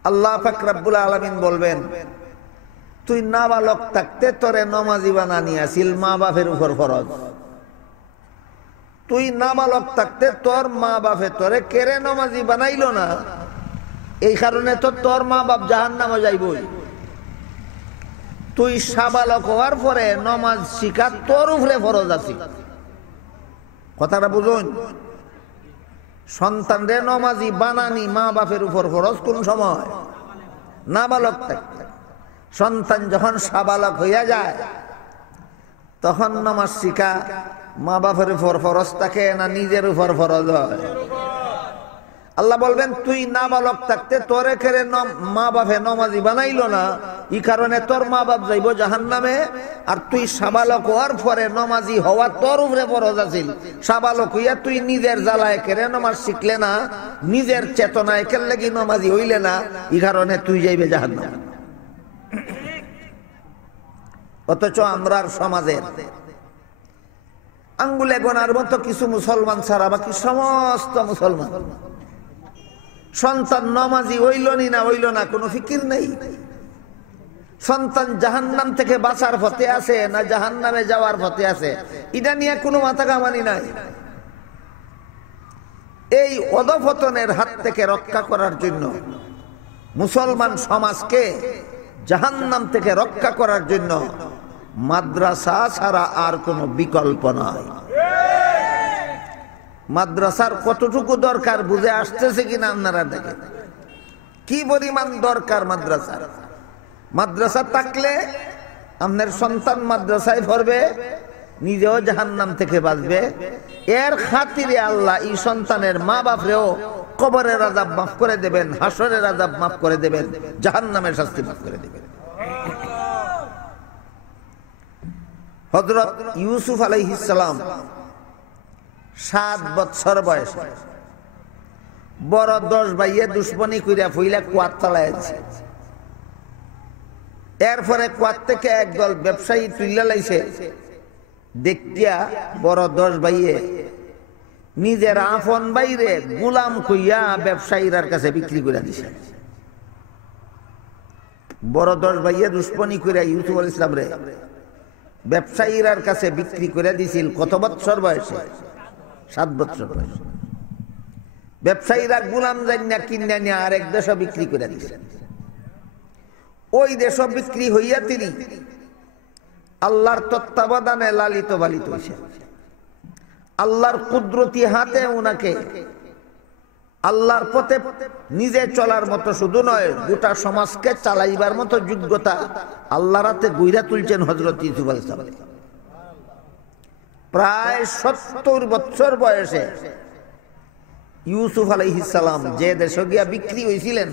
আল্লাহ পাক রব্বুল আলামিন বলবেন, তুই নাবালক থাকতে তোরে নমাজি বানানি আসিল মা বাপের উপর ফরজ। তুই নাবালক থাকতে তোর মা বাপে তোরে কেড়ে নমাজি বানাইল না, এই কারণে তো তোর মা বাপ জাহান্নামে যাইবই। তুই সাবালক হওয়ার পরে নমাজ শিখা তোর উপরে ফরজ আছে। কথাটা বুঝুন। সন্তানরে নমাজি বানানি মা বাপের উপর ফরজ কোন সময়? নাবালক থাকতে। সন্তান যখন সাবালক হইয়া যায় তখন নামাজ শিখা মা বাপের উপর ফরজ থাকে না নিজের উপর ফরজ হয়? আল্লাহ বলবেন তুই নাবালক থাকতে তোরে কেড়ে মা বাপে নমাজি বানাইলো না, এই কারণে তোর মা বাপ যাইব জাহান্নামে। আর তুই সাবালক হওয়ার পরে নমাজি হওয়া তোর উপরে ফরজ আছিল। সাবালক হইয়া তুই নিজের জ্বালায় কেড়ে নমাজ শিখলে না, নিজের চেতনায় কেন লাগি নমাজি হইলে না, এই কারণে তুই যাইবে জাহান্নামে। অথচ আমরার সমাজের আঙ্গুলে গোনার মতো কিছু মুসলমান ছাড়া বাকি সমস্ত মুসলমান সন্তান নমাজি হইল নি না হইল না কোনো ফিকির নেই। সন্তান জাহান্নাম থেকে বাঁচার পথে আছে না জাহান্নামে যাওয়ার পথে আছে, এটা নিয়ে কোনো মাথা কামানি নাই। এই অধঃপতনের হাত থেকে রক্ষা করার জন্য, মুসলমান সমাজকে জাহান্নাম থেকে রক্ষা করার জন্য মাদ্রাসা ছাড়া আর কোনো বিকল্প নাই। মাদ্রাসার কতটুকু দরকার বুঝে আসতেছে কিনা আপনারা দেখেন, কি পরিমাণ দরকার মাদ্রাসার। মাদ্রাসা থাকলে আপনার সন্তান মাদ্রাসায় পড়বে, নিজেও জাহান্নাম থেকে বাঁচবে। এর খাতিরে আল্লাহ এই সন্তানের মা বাপরেও কবরের আযাব মাফ করে দেবেন, হাসরের আযাব মাফ করে দেবেন, জাহান্নামের শাস্তি মাফ করে দেবেন। হযরত ইউসুফ আলাইহিস সালাম 7 বছর বয়সে বড় 10 ভাইয়ে দুশ্মনী কইরা ফইলা কুয়াত চালাইছে। এরপরে কুয়াত থেকে একদল ব্যবসায়ী তুইলা লাইছে, দেখিয়া বড় 10 ভাইয়ে নিজের আপন বাইরে গোলাম কইয়া ব্যবসায়ীর কাছে বিক্রি করে দিছে। বড় 10 ভাইয়ে দুশ্মনী কইরা ইউসুফ আলাইহিস সালাম রে ব্যবসায়ীর কাছে বিক্রি করে দিছিল। কত বছর বয়সে? 7 বছর বয়সে। ব্যবসায়ীরা গোলাম জান্না কিনে নিয়ে আরেক দেশে বিক্রি করে দিয়েছেন। ওই দেশ বিক্রি হইয়া তিনি আল্লাহর তত্ত্বাবধানে লালিত পালিত হয়েছেন। আল্লাহর কুদরতি হাতে উনাকে আল্লাহর পথে নিজে চলার মতো শুধু নয়, গোটা সমাজকে চালাইবার মতো যোগ্যতা আল্লাহর হাতে গইরা তুলছেন হযরত ইউসুফ আলাইহিস সালাম। প্রায় 70 বছর বয়সে ইউসুফ আলাইহিস সালাম যে দেশে গিয়া বিক্রি হয়েছিলেন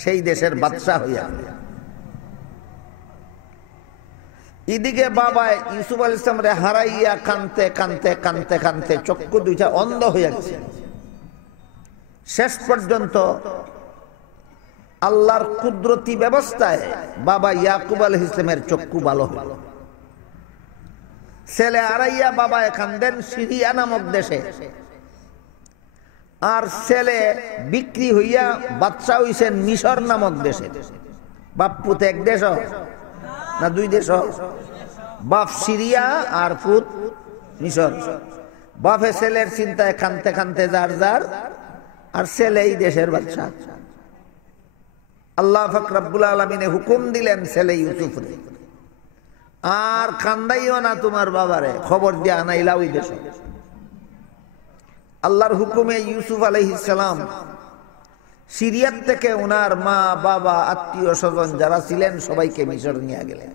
সেই দেশের বাদশা হইয়া, এদিকে বাবা ইউসুফ আলাইহিস সালামরে হারাইয়া কানতে কানতে কানতে কানতে চক্ষু দুইটা অন্ধ হইয়া গেছে। শেষ পর্যন্ত আল্লাহর কুদরতি ব্যবস্থায় বাবা ইয়াকুব আলাইহিস সালামের চক্ষু ভালো হল। ছেলে হারাইয়া বাবা কান্দেন সিরিয়া নামক দেশে, আর ছেলে বিক্রি হইয়া বাদশা হইছেন মিশর নামক দেশে। বাপ পুত এক দেশ না 2 দেশ? বাপ সিরিয়া আর পুত মিশর। বাপে ছেলের চিন্তায় কানতে কানতে যার যার, আর ছেলে এই দেশের বাদশা। আল্লাহ পাক রব্বুল আলামিনে হুকুম দিলেন ছেলে ইউসুফরে, আর কান্দাইও না তোমার বাবারে, খবর দিয়া আনাইলা ওই দেশে। আল্লাহর হুকুমে ইউসুফ আলাইহিস সালাম সিরিয়ার থেকে ওনার মা বাবা আত্মীয় স্বজন যারা ছিলেন সবাইকে মিশর নিয়ে গেলেন।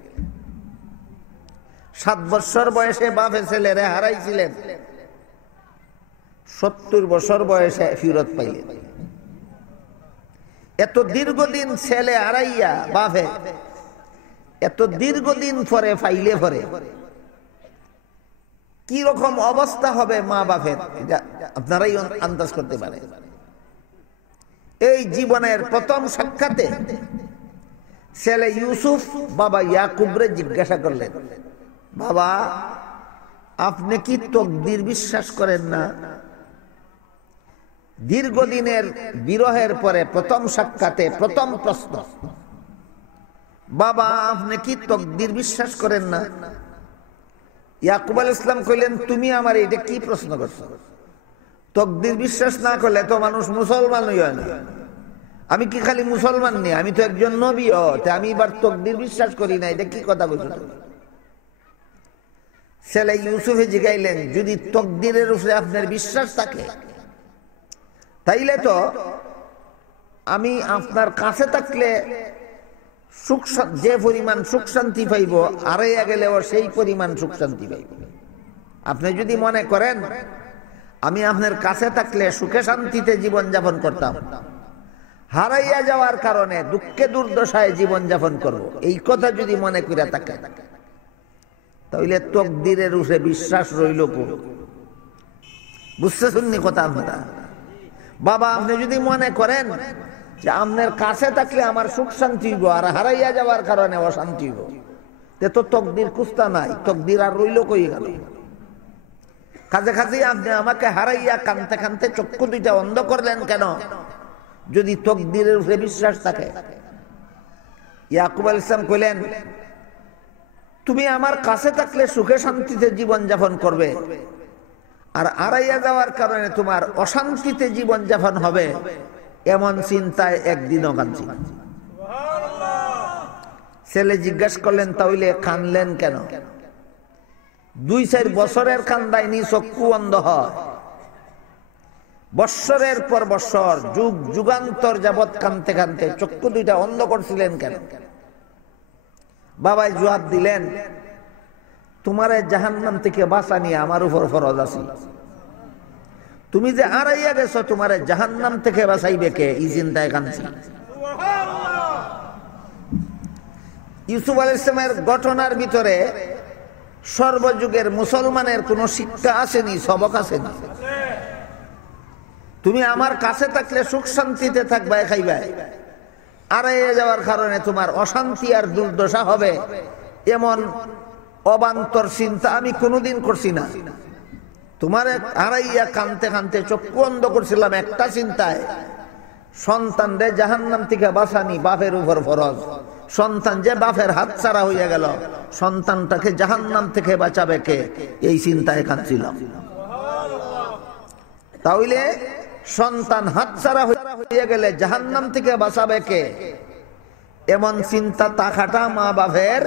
7 বছর বয়সে বাপে ছেলেরে হারাইছিলেন, 70 বছর বয়সে ফিরত পাইলেন। এত দীর্ঘদিন ছেলে হারাইয়া বাপে এত দীর্ঘদিন পরে ফাইলে পরে কি রকম অবস্থা হবে মা বাপের, আপনারাই আন্দাজ করতে পারেন। এই জীবনের প্রথম সাক্ষাতে ছেলে ইউসুফ বাবা ইয়াকুবরে জিজ্ঞাসা করলেন, বাবা আপনি কি তকদির বিশ্বাস করেন না? দীর্ঘদিনের বিরহের পরে প্রথম সাক্ষাতে প্রথম প্রশ্ন, বাবা আপনি কি তকদির বিশ্বাস করেন না? ইয়াকুব আলাইহিস সালাম কইলেন, তুমি আমার এটা কি প্রশ্ন করছো? তকদির বিশ্বাস না করলে তো মানুষ মুসলমান হয় না। আমি কি খালি মুসলমান নেই, আমি তো একজন নবী। আমি এবার তকদির বিশ্বাস করি না, এটা কি কথা বলছো তুমি? ছেলে ইউসুফে জিগাইলেন, যদি তকদিরের উপরে আপনার বিশ্বাস থাকে তাইলে তো আমি আপনার কাছে থাকলে সুখ যে পরিমাণ সুখ শান্তি পাইব, হারাইয়া গেলেও সেই পরিমাণ সুখ শান্তি পাইব। আপনি যদি মনে করেন আমি আপনার কাছে থাকলে সুখে শান্তিতে জীবন যাপন করতাম, হারাইয়া যাওয়ার কারণে দুঃখে দুর্দশায় জীবন যাপন করব, এই কথা যদি মনে করে থাকে তাহলে তকদিরের উপরে বিশ্বাস রইল কো? বুঝতে শুননি কথা আপনারা? বাবা, আপনি যদি মনে করেন যে আপনার কাছে থাকলে আমার সুখ শান্তি হইব আর হারাইয়া যাওয়ার কারণে অশান্তি হইব, তো তকদির কুস্তা নাই, তকদির আর রইল কই গেল? কাজে কাজে আপনি আমাকে হারাইয়া কানতে কানতে চক্ষু দুইটা অন্ধ করলেন কেন যদি তকদিরের উপরে বিশ্বাস থাকে? ইয়াকুব আলাইহিস সালাম কইলেন, তুমি আমার কাছে থাকলে সুখে শান্তিতে জীবন যাপন করবে আর হারাইয়া যাওয়ার কারণে তোমার অশান্তিতে জীবন যাপন হবে, এমন চিন্তায় একদিনও কাঁদছি। ছেলে জিজ্ঞাসা করলেন, তাহলে কানলেন কেন? 2-4 বছরের কান্দায়নি চক্ষু অন্ধ হয়, বৎসরের পর বৎসর যুগ যুগান্তর যাবৎ কানতে কানতে চক্ষু দুইটা অন্ধ করছিলেন কেন? বাবাই জবাব দিলেন, তোমারে জাহান্নাম থেকে বাঁচানি আমার উপর ফরজ আছে। তুমি যে হারাইয়া গেছো, তোমারে জাহান্নাম থেকে বাঁচাইবে কে? এই চিন্তায় কাঁদছি। ইউসুফ আলাইহিস সালামের ঘটনার ভিতরে সর্বযুগের মুসলমানের কোন শিক্ষা আসেনি, সবক আসেনি। তুমি আমার কাছে থাকলে সুখ শান্তিতে থাকবা, খাইবা, হারাইয়া যাওয়ার কারণে তোমার অশান্তি আর দুর্দশা হবে, এমন অবান্তর চিন্তা আমি কোনোদিন করছি না। তোমারে হারাইয়া কানতে কানতে চক্ষু অন্ধ করছিলাম একটা চিন্তায়, সন্তানরে জাহান্নাম থেকে বাঁচানি বাপের উপর ফরজ। সন্তান যে বাপের হাত ছাড়া হইয়া গেল, সন্তানটাকে জাহান্নাম থেকে বাঁচাবে কে? এই চিন্তায় কাঁদছিলাম। তাহলে সন্তান হাত ছাড়া হইয়া গেলে জাহান্নাম থেকে বাঁচাবে কে? এমন চিন্তা থাকাটা মা বাপের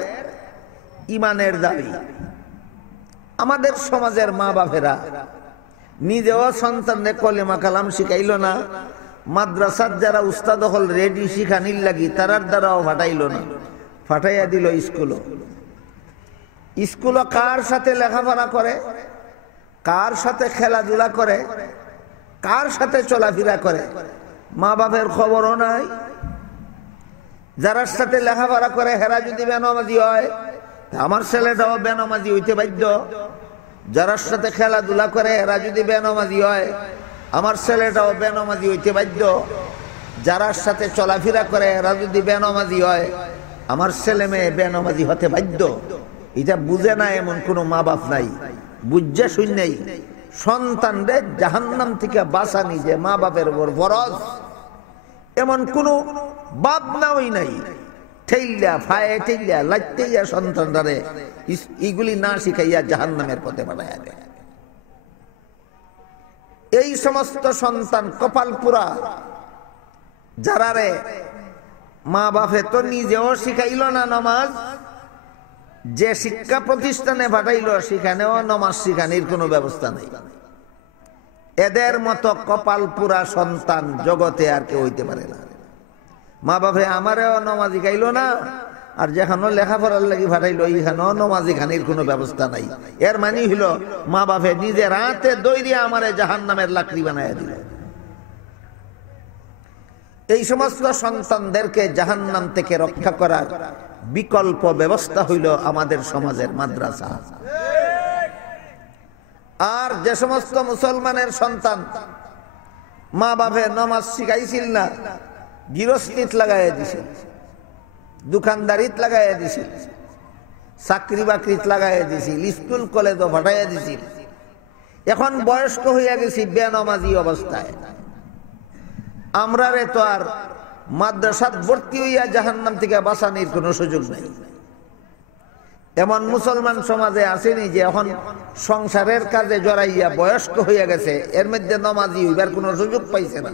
ইমানের দাবি। আমাদের সমাজের মা বাপেরা নিজেও সন্তানদের কলেমা কালাম শিখাইল না, মাদ্রাসার যারা উস্তাদ হল রেডি শিখানির লাগি তারার দ্বারাও ফাটাইল না, ফাটাইয়া দিল স্কুল। স্কুল কার সাথে লেখাপড়া করে, কার সাথে খেলাধুলা করে, কার সাথে চলাফেরা করে, মা বাপের খবরও নাই। যারার সাথে লেখাপড়া করে হেরা যদি বেনামাজি হয়, আমার ছেলেটাও বেনামাজি হইতে বাধ্য। যারার সাথে খেলাধুলা করে এরা যদি বেনামাজি হয়, আমার ছেলেটাও বেনামাজি হইতে বাধ্য। যারার সাথে চলাফেরা করে এরা যদি বেনামাজি হয়, আমার ছেলে মেয়ে বেনামাজি হতে বাধ্য। এটা বুঝে না এমন কোন মা বাপ নাই, বুঝে শুনেই সন্তানদের জাহান্নাম থেকে বাঁচানি যে মা বাপের উপর ফরজ, এমন কোন বাপ নাওই নাই। ঠেইলা ফায়ে ঠেইলা লাইতেইয়া সন্তানরা এগুলি না শিখাইয়া জাহান্নামের পথে পাঠাইয়া দেয়। এই সমস্ত সন্তান কপাল পুরা, যারা রে মা বাপে তো নিজেও শিখাইল না নামাজ, যে শিক্ষা প্রতিষ্ঠানে পাঠাইল সেখানেও নামাজ শিখানির কোনো ব্যবস্থা নেই। এদের মতো কপাল পুরা সন্তান জগতে আর কেউ হইতে পারে না। মা বাপে আমারেও নমাজি গাইল না, আর যেখানে লেখাপড়ার লাগি ফাটাইলো এইখানেও নমাজি খানির কোনো ব্যবস্থা নাই। এর মানে হইল মা বাপে নিজের হাতে দৈরিয়া আমারে জাহান্নামের লাকড়ি বানাইয়া দিল। এই সমস্ত সন্তানদেরকে জাহান্নাম থেকে রক্ষা করার বিকল্প ব্যবস্থা হইল আমাদের সমাজের মাদ্রাসা। আর যে সমস্ত মুসলমানের সন্তান মা বাপে নমাজ শিখাইছিল না, গৃহস্থিত লাগাইয়া দিছিল, দোকানদারিত লাগাইয়া দিছিল, চাকরি বাকরিত লাগাইয়া দিছিল, স্কুল কলেজও ফাটাইয়া দিছিল। এখন বয়স্ক হইয়া গেছি বেনমাজি অবস্থায়। আমরা রে তো আর মাদ্রাসাত ভর্তি হইয়া জাহান্নাম থেকে বাঁচানির কোনো সুযোগ নাই। এমন মুসলমান সমাজে আসেনি যে এখন সংসারের কাজে জড়াইয়া বয়স্ক হইয়া গেছে, এর মধ্যে নমাজি হইবার কোনো সুযোগ পাইছে না।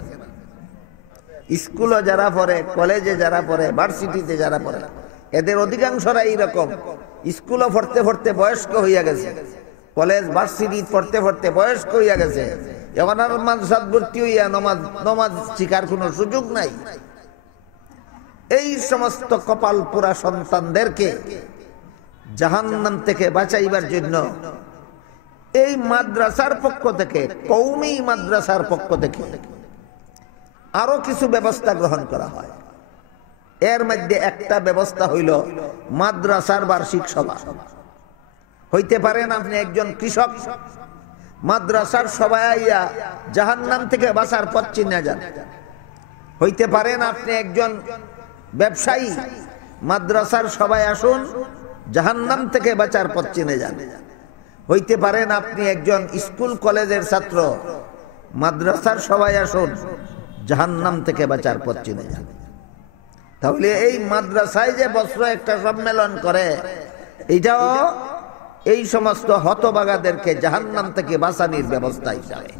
স্কুলে যারা পড়ে, কলেজে যারা পড়ে, ভার্সিটিতে যারা পড়ে, এদের অধিকাংশরা এইরকম। স্কুলে পড়তে পড়তে বয়স্ক হইয়া গেছে, কলেজ ভার্সিটি পড়তে পড়তে বয়স্ক হইয়া গেছে, এখন আর মাদ্রাসাত ভর্তি হইয়া নমাজ শিখার কোনো সুযোগ নাই। এই সমস্ত কপাল পোড়া সন্তানদেরকে জাহান্নাম থেকে বাঁচাইবার জন্য এই মাদ্রাসার পক্ষ থেকে, কওমি মাদ্রাসার পক্ষ থেকে আরো কিছু ব্যবস্থা গ্রহণ করা হয়। এর মধ্যে একটা ব্যবস্থা হইল মাদ্রাসার বার্ষিক সভা। হইতে পারেন আপনি একজন কৃষক, মাদ্রাসার সভায় আইয়া জাহান্নাম থেকে বাঁচার পথ চিনে যান। হইতে পারেন আপনি একজন ব্যবসায়ী, মাদ্রাসার সভায় আসুন, জাহান্নাম থেকে বাঁচার পথ চিনে যান। হইতে পারেন আপনি একজন স্কুল কলেজের ছাত্র, মাদ্রাসার সভায় আসুন, জাহান্নাম থেকে বাঁচার পথ চিনে যান। তাহলে এই মাদ্রাসায় যে বছর একটা সম্মেলন করে, এটাও এই সমস্ত হতভাগাদেরকে জাহান্নাম থেকে বাঁচানোর ব্যবস্থা হিসাবে।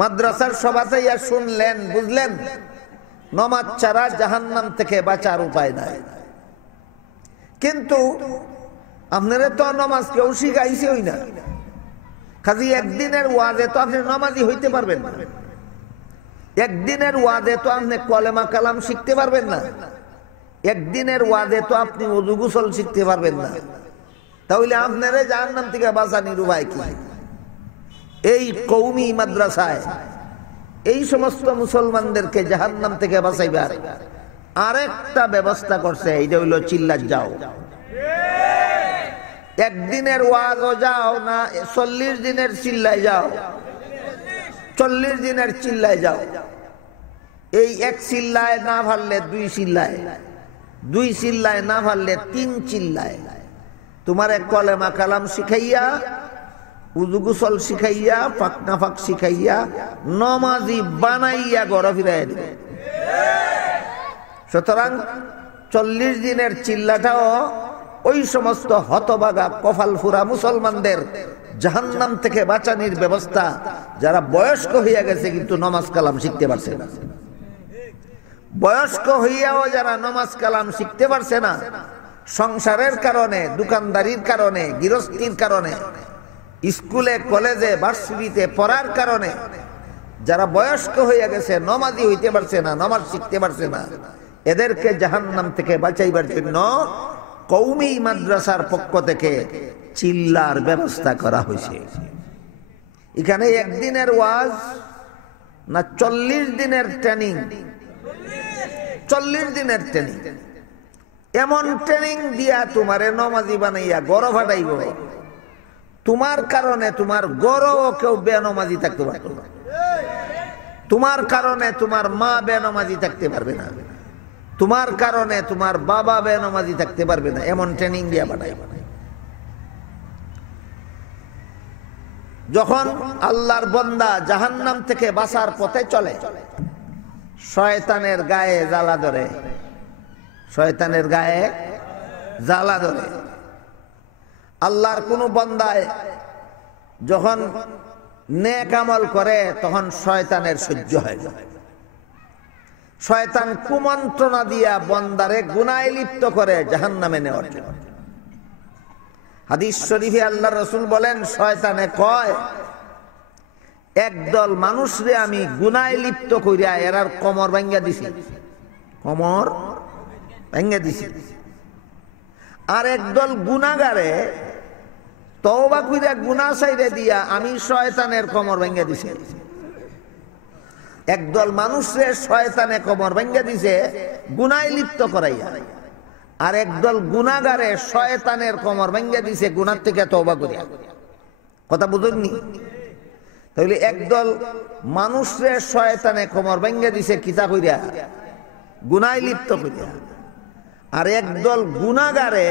মাদ্রাসার সভাতেই শুনলেন, বুঝলেন নমাজ ছাড়া জাহান্নাম থেকে বাঁচার উপায় নাই। কিন্তু আপনারা তো নমাজ কেউ শিখাইছেই না। খালি একদিনের ওয়াজে তো আপনি নমাজি হইতে পারবেন না। একদিনের ওয়াজে তো আপনি কলেমা কালাম শিখতে পারবেন না। একদিনের ওয়াজে তো আপনি ওযু গোসল শিখতে পারবেন না। তাহলে আপনারা জাহান্নাম থেকে বাঁচানোর উপায় কি? এই কওমি মাদ্রাসায় এই সমস্ত মুসলমানদেরকে জাহান্নাম থেকে বাঁচাইবার আরেকটা ব্যবস্থা করছে, এইটা হইল চিল্লাত যাও। একদিনের ওয়াজও যাও না, 40 দিনের চিল্লায় যাও, 40 দিনের চিল্লায় যাও। এই এক চিল্লায় না পারলে 2 চিল্লায়, 2 চিল্লায় না পারলে 3 চিল্লায়। তোমার এক কলেমা কালাম শিখাইয়া, উযু গোসল শিখাইয়া, পাক নাফাক শিখাইয়া, নমাজি বানাইয়া ঘরে ফিরাইয়া দিবে। সুতরাং 40 দিনের চিল্লাটাও ওই সমস্ত হতভাগা কপাল ফুরা মুসলমানদের জাহান্নাম থেকে বাঁচানোর ব্যবস্থা, যারা বয়স্ক হইয়া গেছে কিন্তু নমাজ কালাম শিখতে পারছে না। বয়স্ক হইয়াও যারা নমাজ কালাম শিখতে পারছে না, সংসারের কারণে, দোকানদারির কারণে, গৃহস্থীর কারণে, স্কুলে কলেজে ভার্সিটিতে পড়ার কারণে যারা বয়স্ক হইয়া গেছে, নমাজি হইতে পারছে না, নমাজ শিখতে পারছে না, এদেরকে জাহান্নাম থেকে বাঁচাইবার জন্য কওমি মাদ্রাসার পক্ষ থেকে চিল্লার ব্যবস্থা করা হয়েছে। এখানে একদিনের ওয়াজ না 40 দিনের ট্রেনিং, 40 দিনের ট্রেনিং। এমন ট্রেনিং দিয়া তোমারে নমাজি বানাইয়া গড় ফাটাইব, তোমার কারণে তোমার গড়ও কেউ বেনমাজি থাকতে পারবে না। তোমার কারণে তোমার মা বেনমাজি থাকতে পারবে না। তোমার কারণে তোমার বাবা বেনমাজি থাকতে পারবে না। এমন ট্রেনিং দিয়া বানাই। যখন আল্লাহর বান্দা জাহান্নাম থেকে বাঁচার পথে চলে, শয়তানের গায়ে জ্বালা ধরে, শয়তানের গায়ে জ্বালা ধরে। আল্লাহর কোন বান্দায় যখন নেক আমল করে, তখন শয়তানের সহ্য হয় না। শয়তান কুমন্ত্রণা দিয়া বান্দারে গুনাহে লিপ্ত করে জাহান্নামে নেওয়ার জন্য। হাদিস শরীফে আল্লাহর রাসূল বলেন, শয়তানে কয়, একদল মানুষরে আমি গুনাহে লিপ্ত কইরা এরার কোমর ভাঙ্গা দিছি, কোমর ভাঙ্গা দিছি। আর একদল গুনাহগারে তওবা কইরা গুনাহ ছাইড়া দিয়া আমি শয়তানের কোমর ভাঙ্গা দিছি। একদল মানুষরে শয়তানে কোমর ভাঙ্গা দিছে গুনাহে লিপ্ত করাইয়া, আর একদল গুনাহগারে শয়তানের কোমর ভাঙ্গা দিছে গুনাহ থেকে তওবা করিয়া। কথা বুঝুননি? তাহলে একদল মানুষরে শয়তানে কোমর ভাঙ্গা দিছে কিতা কইরা? গুনাহে লিপ্ত করিয়া। আর একদল গুনাহগারে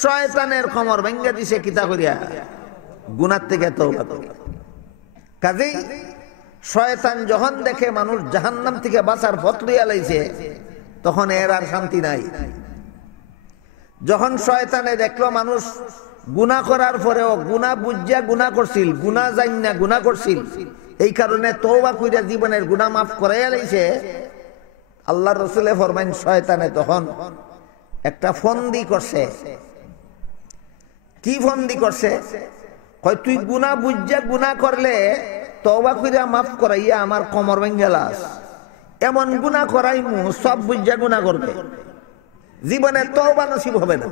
শয়তানের কোমর ভাঙ্গা দিছে কিতা করিয়া? গুনাহ থেকে তওবা করিয়া। কাজেই শয়তান যখন দেখে মানুষ জাহান্নাম থেকে বাঁচার পথ লইয়া লাইছে, তখন এর আর শান্তি নাই। যখন শয়তানে দেখলো মানুষ গুনাহ করার পরেও গুনাহ বুঝিয়া গুনাহ করছিল, গুনাহ জানিনা গুনাহ করছিল, এই কারণে তওবা কইরা জীবনের গুনাহ মাফ করাইয়া লাইছে, আল্লাহর রাসূলে ফরমাইন শয়তানে তখন একটা ফন্দি করছে। কি ফন্দি করছে? কয়, তুই গুনাহ বুঝিয়া গুনাহ করলে তওবা কইরা মাফ করাইয়া আমার কোমর ভাঙ্গালাস, এমন গুনাহ করাইমু সব বুঝিয়া গুনাহ করবে, জীবনে তওবা নসিব হবে না।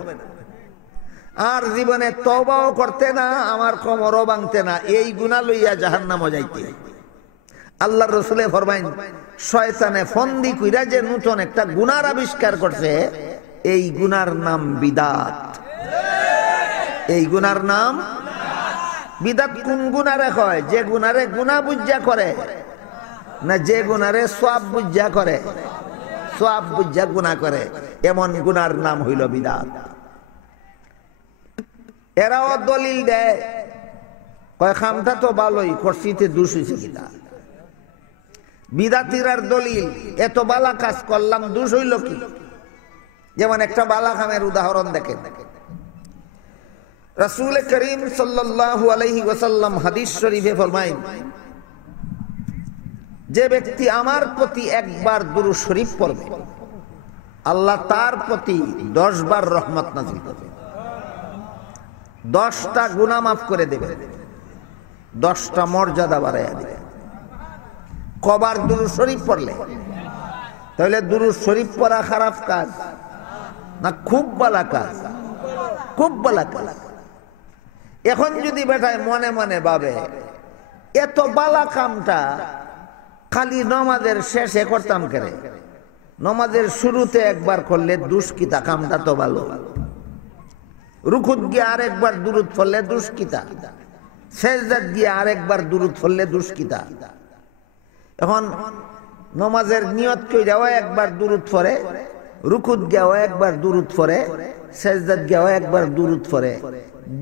আর জীবনে তওবাও করতে না, আমার কোমরও ভাঙতে না, এই গুনাহ লইয়া জাহান্নামে যাইতে। আল্লাহর রাসূলে ফরমাইন, শয়তানে ফন্দি কইরা যে নতুন একটা গুনার আবিষ্কার করছে, এই গুনার নাম বিদআত। এই গুনার নাম বিদআত। কোন গুনারে হয়? যে গুনারে গুনাহ বুঝা করে, না যে গুনারে সওয়াব বুঝা করে। সওয়াব বুঝা গুনাহ করে, এমন গুনার নাম হইল বিদআত। এরাও দলিল দেয়, কয় খামটা তো ভালোই করছিতে দোষ হইছে কিনা। বিদআতিরার দলিল, এত বালা কাজ করলাম দোষ হইল কি? যেমন একটা বালা খামের উদাহরণ দেখেন। রাসূল করিম সাল্লাল্লাহু আলাইহি ওয়াসাল্লাম হাদিস শরীফে ফরমায়েন, যে ব্যক্তি আমার প্রতি একবার দুরূদ শরীফ পড়বে, আল্লাহ তার প্রতি 10 বার রহমত নাযিল করবে, 10টা গুনাহ মাফ করে দেবে, 10টা মর্যাদা বাড়াইয়া দেবে। কবার দুরূদ শরীফ পড়লে? তাহলে দুরূদ শরীফ পড়া খারাপ কাজ না খুব ভালো কাজ? খুব ভালো কাজ। এখন যদি বেটায় মনে মনে ভাবে এত বালা কামটা খালি নমাজের শেষে করতাম কেন, নমাজের শুরুতে একবার করলে দুষ্কিতা, কামটা তো ভালো। রুকুত গিয়ে আরেকবার দুরূদ পড়লে দুষ্কিতা, সেজদাত গিয়ে আরেকবার দুরূদ পড়লে দুষ্কিতা। এখন নমাজের নিয়ত কইরাও একবার দুরূদ পড়ে, রুকুত গিয়েও একবার দুরূদ পড়ে, সেজদাত গিয়েও একবার দুরূদ পড়ে,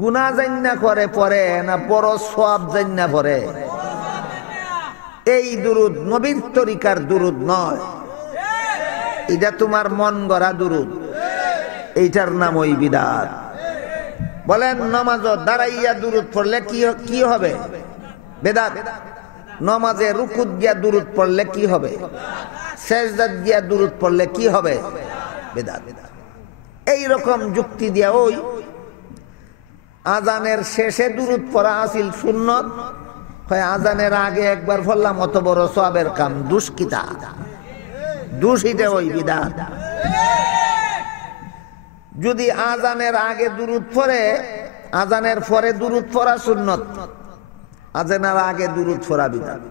গুনাহ জান্না করে পড়ে না বড় সওয়াব জান্না পড়ে? এই দুরূদ নবীর তরিকার দুরূদ নয়, এটা তোমার মন গড়া দুরূদ, এইটার নাম ওই বিদআত। বলেন নামাজে দাঁড়াইয়া দুরূদ পড়লে কি হবে? বিদআত। নামাজে রুকুত গিয়া দুরূদ পড়লে কি হবে? সেজদাত গিয়া দুরূদ পড়লে কি হবে? বিদআত। এই রকম যুক্তি দিয়া ওই আজানের শেষে দুরূদ পড়া আসিল সুন্নত, হয় আজানের আগে একবার পড়লাম অত বড় সওয়াবের কাম, দুষ্কিতা, দূষিত ওই বিদআত। যদি আজানের আগে দুরূদ পড়ে, আজানের পরে দুরূদ পড়া সুন্নত, আজানের আগে দুরূদ পড়া বিদআত।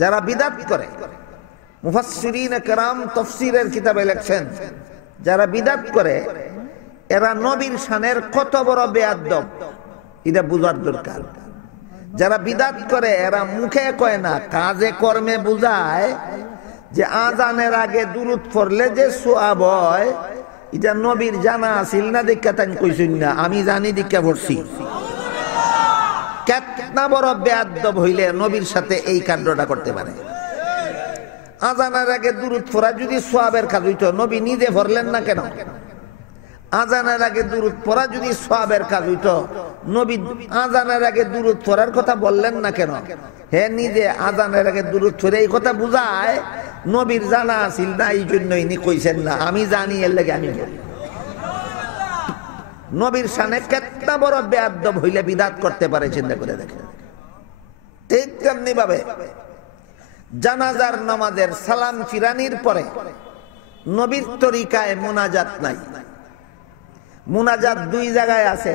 যারা বিদআত করে, মুফাসসিরিন কেরাম তাফসীরের কিতাবে লেখছেন, যারা বিদআত করে এরা নবীর শানের কত বড় বেয়াদব এটা বুঝার দরকার। যারা বিদআত করে এরা মুখে কয় না, কাজে কর্মে বুঝায় যে আজানের আগে দুরূদ পড়লে যে সওয়াব হয়, এটা নবীর জানা আছিল না দেখা তাই কইছেন না, আমি জানি দেখা পড়ছি। কেতনা বড় বেয়াদব হইলে নবীর সাথে এই কাণ্ডটা করতে পারে? আজানের আগে দুরূদ পড়া যদি সওয়াবের কাজ হইতো, নবী নিজে পড়লেন না কেন? আজানের আগে দুরূদ পড়া যদি সওয়াবের কাজ হইতো, নবী আজানের আগে দুরূদ পড়ার কথা বললেন না কেন? হে নিজে আজানের আগে দুরূদ পড়ে, এই কথা বুঝায় নবীর জানা আছিল না, এই জন্যই নি কইছেন না, আমি জানি এর লাগে আমি বলি। নবীর শানে কেতনা বড় বেয়াদব হইলে বিদআত করতে পারে চিন্তা করে দেখেন। ঠিক তেমনি ভাবে জানাজার নামাজের সালাম ফিরানির পরে নবীর তরিকায় মুনাজাত নাই। মুনাজাত দুই জায়গায় আছে,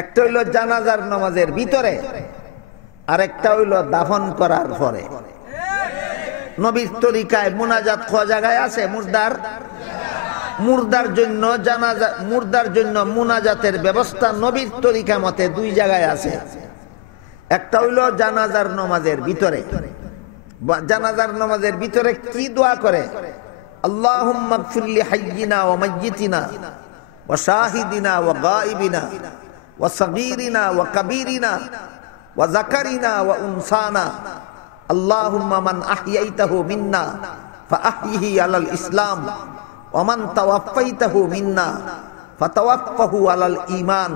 একটা হইল জানাজার নামাজের ভিতরে, আর একটা হইল দাফন করার পরে। নবীর তরিকায় মুনাজাত ক জায়গায় আছে? মুর্দার জন্য জানাজা, মুর্দার জন্য মুনাজাতের ব্যবস্থা নবীর তরিকা মতে দুই জায়গায় আছে। একটা হইল জানাজার নামাজের ভিতরে। জানাজার নামাজের ভিতরে কি দোয়া করে? আল্লাহুম্মা গফিরলি হাইয়িনা ওয়া মাইয়িতিনা ওয়া শাহিদিনা ওয়া গায়িবিনা ওয়া সাগীরিনা ওয়া কাবীরিনা ওয়া যাকারিনা ওয়া উনসানা আল্লাহুম্মা মান আহইয়াইতাহু মিন্না ফাআহইহি আলাল ইসলাম ওয়া মান তাওয়াফাইতাহু মিন্না ফাতাওয়াফাহু আলাল ঈমান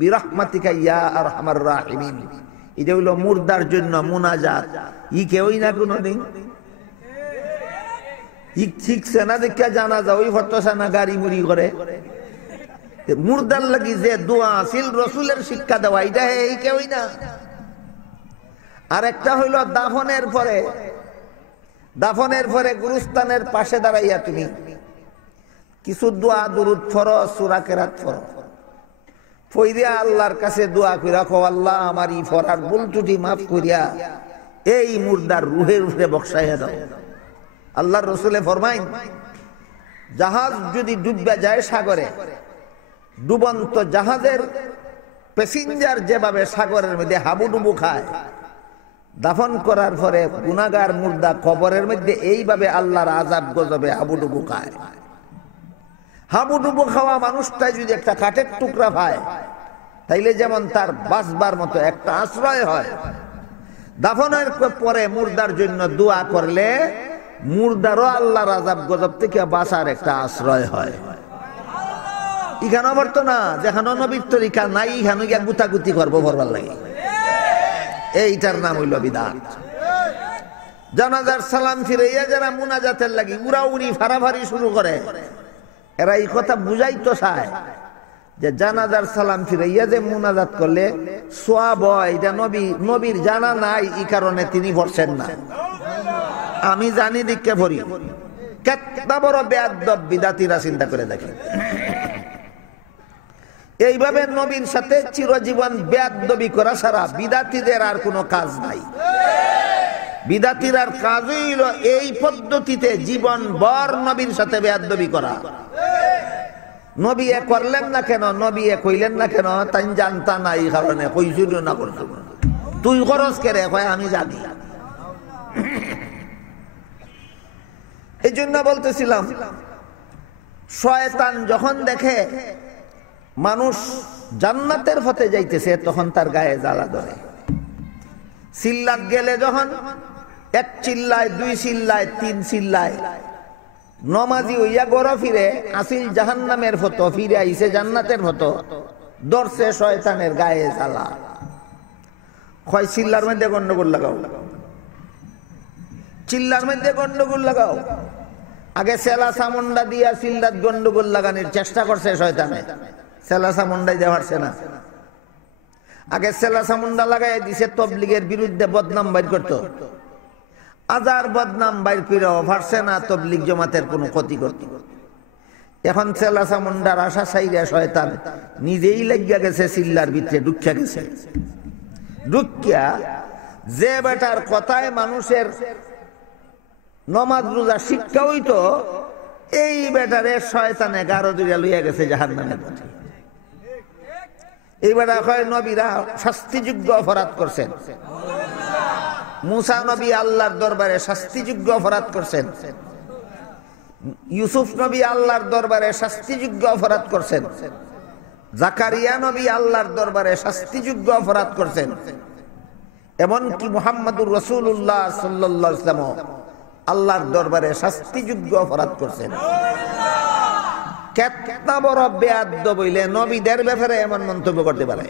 বিরহমাতিকা ইয়া আরহামার রাহিমিন। এটা হইল মুর্দার জন্য মুনাজাত। ই কেউই না কোনদিন শিখছে না, দেখা জানাজা ওই ফটোসা না গাড়ি মুড়ি করে। মুর্দার লাগি যে দোয়া আছিল রসুলের শিক্ষা দেওয়া, এটা এই কেউই না। আর একটা হইল দাফনের পরে। দাফনের পরে গুরুস্থানের পাশে দাঁড়াইয়া তুমি কিছু দোয়া দুরূদ পড়ো, সূরা কেরাত পড়ো। পইরা আল্লাহর কাছে দোয়া কইরা কও আল্লাহ আমার ই ফরার ভুল ত্রুটি মাফ করিয়া এই মুর্দার রুহের উপরে বক্সাইয়া দাও। আল্লাহর রাসূলে ফরমাইন জাহাজ যদি ডুববে যায় সাগরে, ডুবন্ত জাহাজের প্যাসেঞ্জার যেভাবে সাগরের মধ্যে হাবুডুবু খায়, দাফন করার পরে গুনাহগার মুর্দা কবরের মধ্যে এইভাবে আল্লাহর আযাব গজবে হাবুডুবু খায়। হাবুডুবু খাওয়া মানুষটা যদি একটা কাঠের টুকরা পায়, তাইলে যেমন তার বাঁচবার মতো একটা আশ্রয় হয়, দাফনের পরে মুর্দার জন্য দোয়া করলে মুর্দারও আল্লাহর আযাব গজব থেকে বাঁচার একটা আশ্রয় হয়। এখানে বলতো না যেখানে নবীর তরিকা নাই, এখানে গিয়া গুতাগুতি করবো ভরবার লাগে, এইটার নাম হইল বিদআত। জানাজার সালাম ফিরাইয়া যারা মুনাজাতের লাগি উড়াউড়ি ফাড়াফাড়ি শুরু করে, এরা এই কথা বুঝাইতো চায় যে জানাজার সালাম ফিরাইয়া যে মুনাজাত করলে সওয়াব হয়, এটা নবীর জানা নাই, এই কারণে তিনি পড়ছেন না। আমি জানি দিককে ভরি কত বড় বেয়াদব বিদাতিরা, চিন্তা করে দেখেন। এইভাবে নবীর সাথে চিরজীবন বেয়াদবি করা ছাড়া বিদাতিদের আর কোনো কাজ নাই। বিদাতির কাজই হইল এই পদ্ধতিতে জীবন ভর নবীর সাথে বেয়াদবি করা। নবী এ করলেন না কেন, নবী এ কইলেন না কেন, তাই জানতা না, এই কারণে কইছিল না করতো। তুই খরচ করে কয় আমি জানি। এই জন্য বলতেছিলাম, শয়তান যখন দেখে মানুষ জান্নাতের পথে যাইতেছে তখন তার গায়ে জ্বালা ধরে। চিল্লাত গেলে যখন এক চিল্লায়, দুই চিল্লায়, তিন চিল্লায়, নমাজি হইয়া গড় ফিরে আসিল জাহান্নামের ফটো, ফিরে আইছে জান্নাতের ফটো, ধরছে শয়তানের গায়ে জ্বালা। কয় চিল্লার মধ্যে গন্ডগোল লাগাও, চিল্লার মধ্যে গন্ডগোল লাগাও। আগে সেলা সামুন্ডা দিয়া চিল্লাত গন্ডগোল লাগানোর চেষ্টা করছে শয়তানে, সেলা সামুন্ডাই দেওয়া পারছে না। আগে সেলা সামুন্ডা লাগাই দিছে তবলিগের বিরুদ্ধে বদনাম বাইর করতো, আজার বদনাম বাইর করেও পারছে না তবলিগ জামাতের কোনো ক্ষতি করতে। এখন সেলা সামুন্ডার আশা চাইরা শয়তান নিজেই লাগিয়া গেছে, চিল্লার ভিতরে ঢুকিয়া গেছে। ঢুকিয়া যে বেটার কথায় মানুষের নমাজ রোজা শিক্ষা হইতো, এই বেটারে শয়তানে গারো দিয়া লইয়া গেছে জাহান্নামের পথে। এই বেটা কয় নবীরা শাস্তিযোগ্য অপরাধ করছেন, মুসা নবী আল্লাহর দরবারে শাস্তিযোগ্য অপরাধ করছেন, ইউসুফ নবী আল্লাহর দরবারে শাস্তিযোগ্য অপরাধ করছেন, জাকারিয়া নবী আল্লাহর দরবারে শাস্তিযোগ্য অপরাধ করছেন, এমনকি মুহাম্মদুর রাসূলুল্লাহ সাল্লাল্লাহু আলাইহি ওয়াসাল্লাম আল্লাহর দরবারে শাস্তিযোগ্য অপরাধ করছেন। কেতনা বড় বেয়াদব হইলে নবীদের ব্যাপারে এমন মন্তব্য করতে পারে?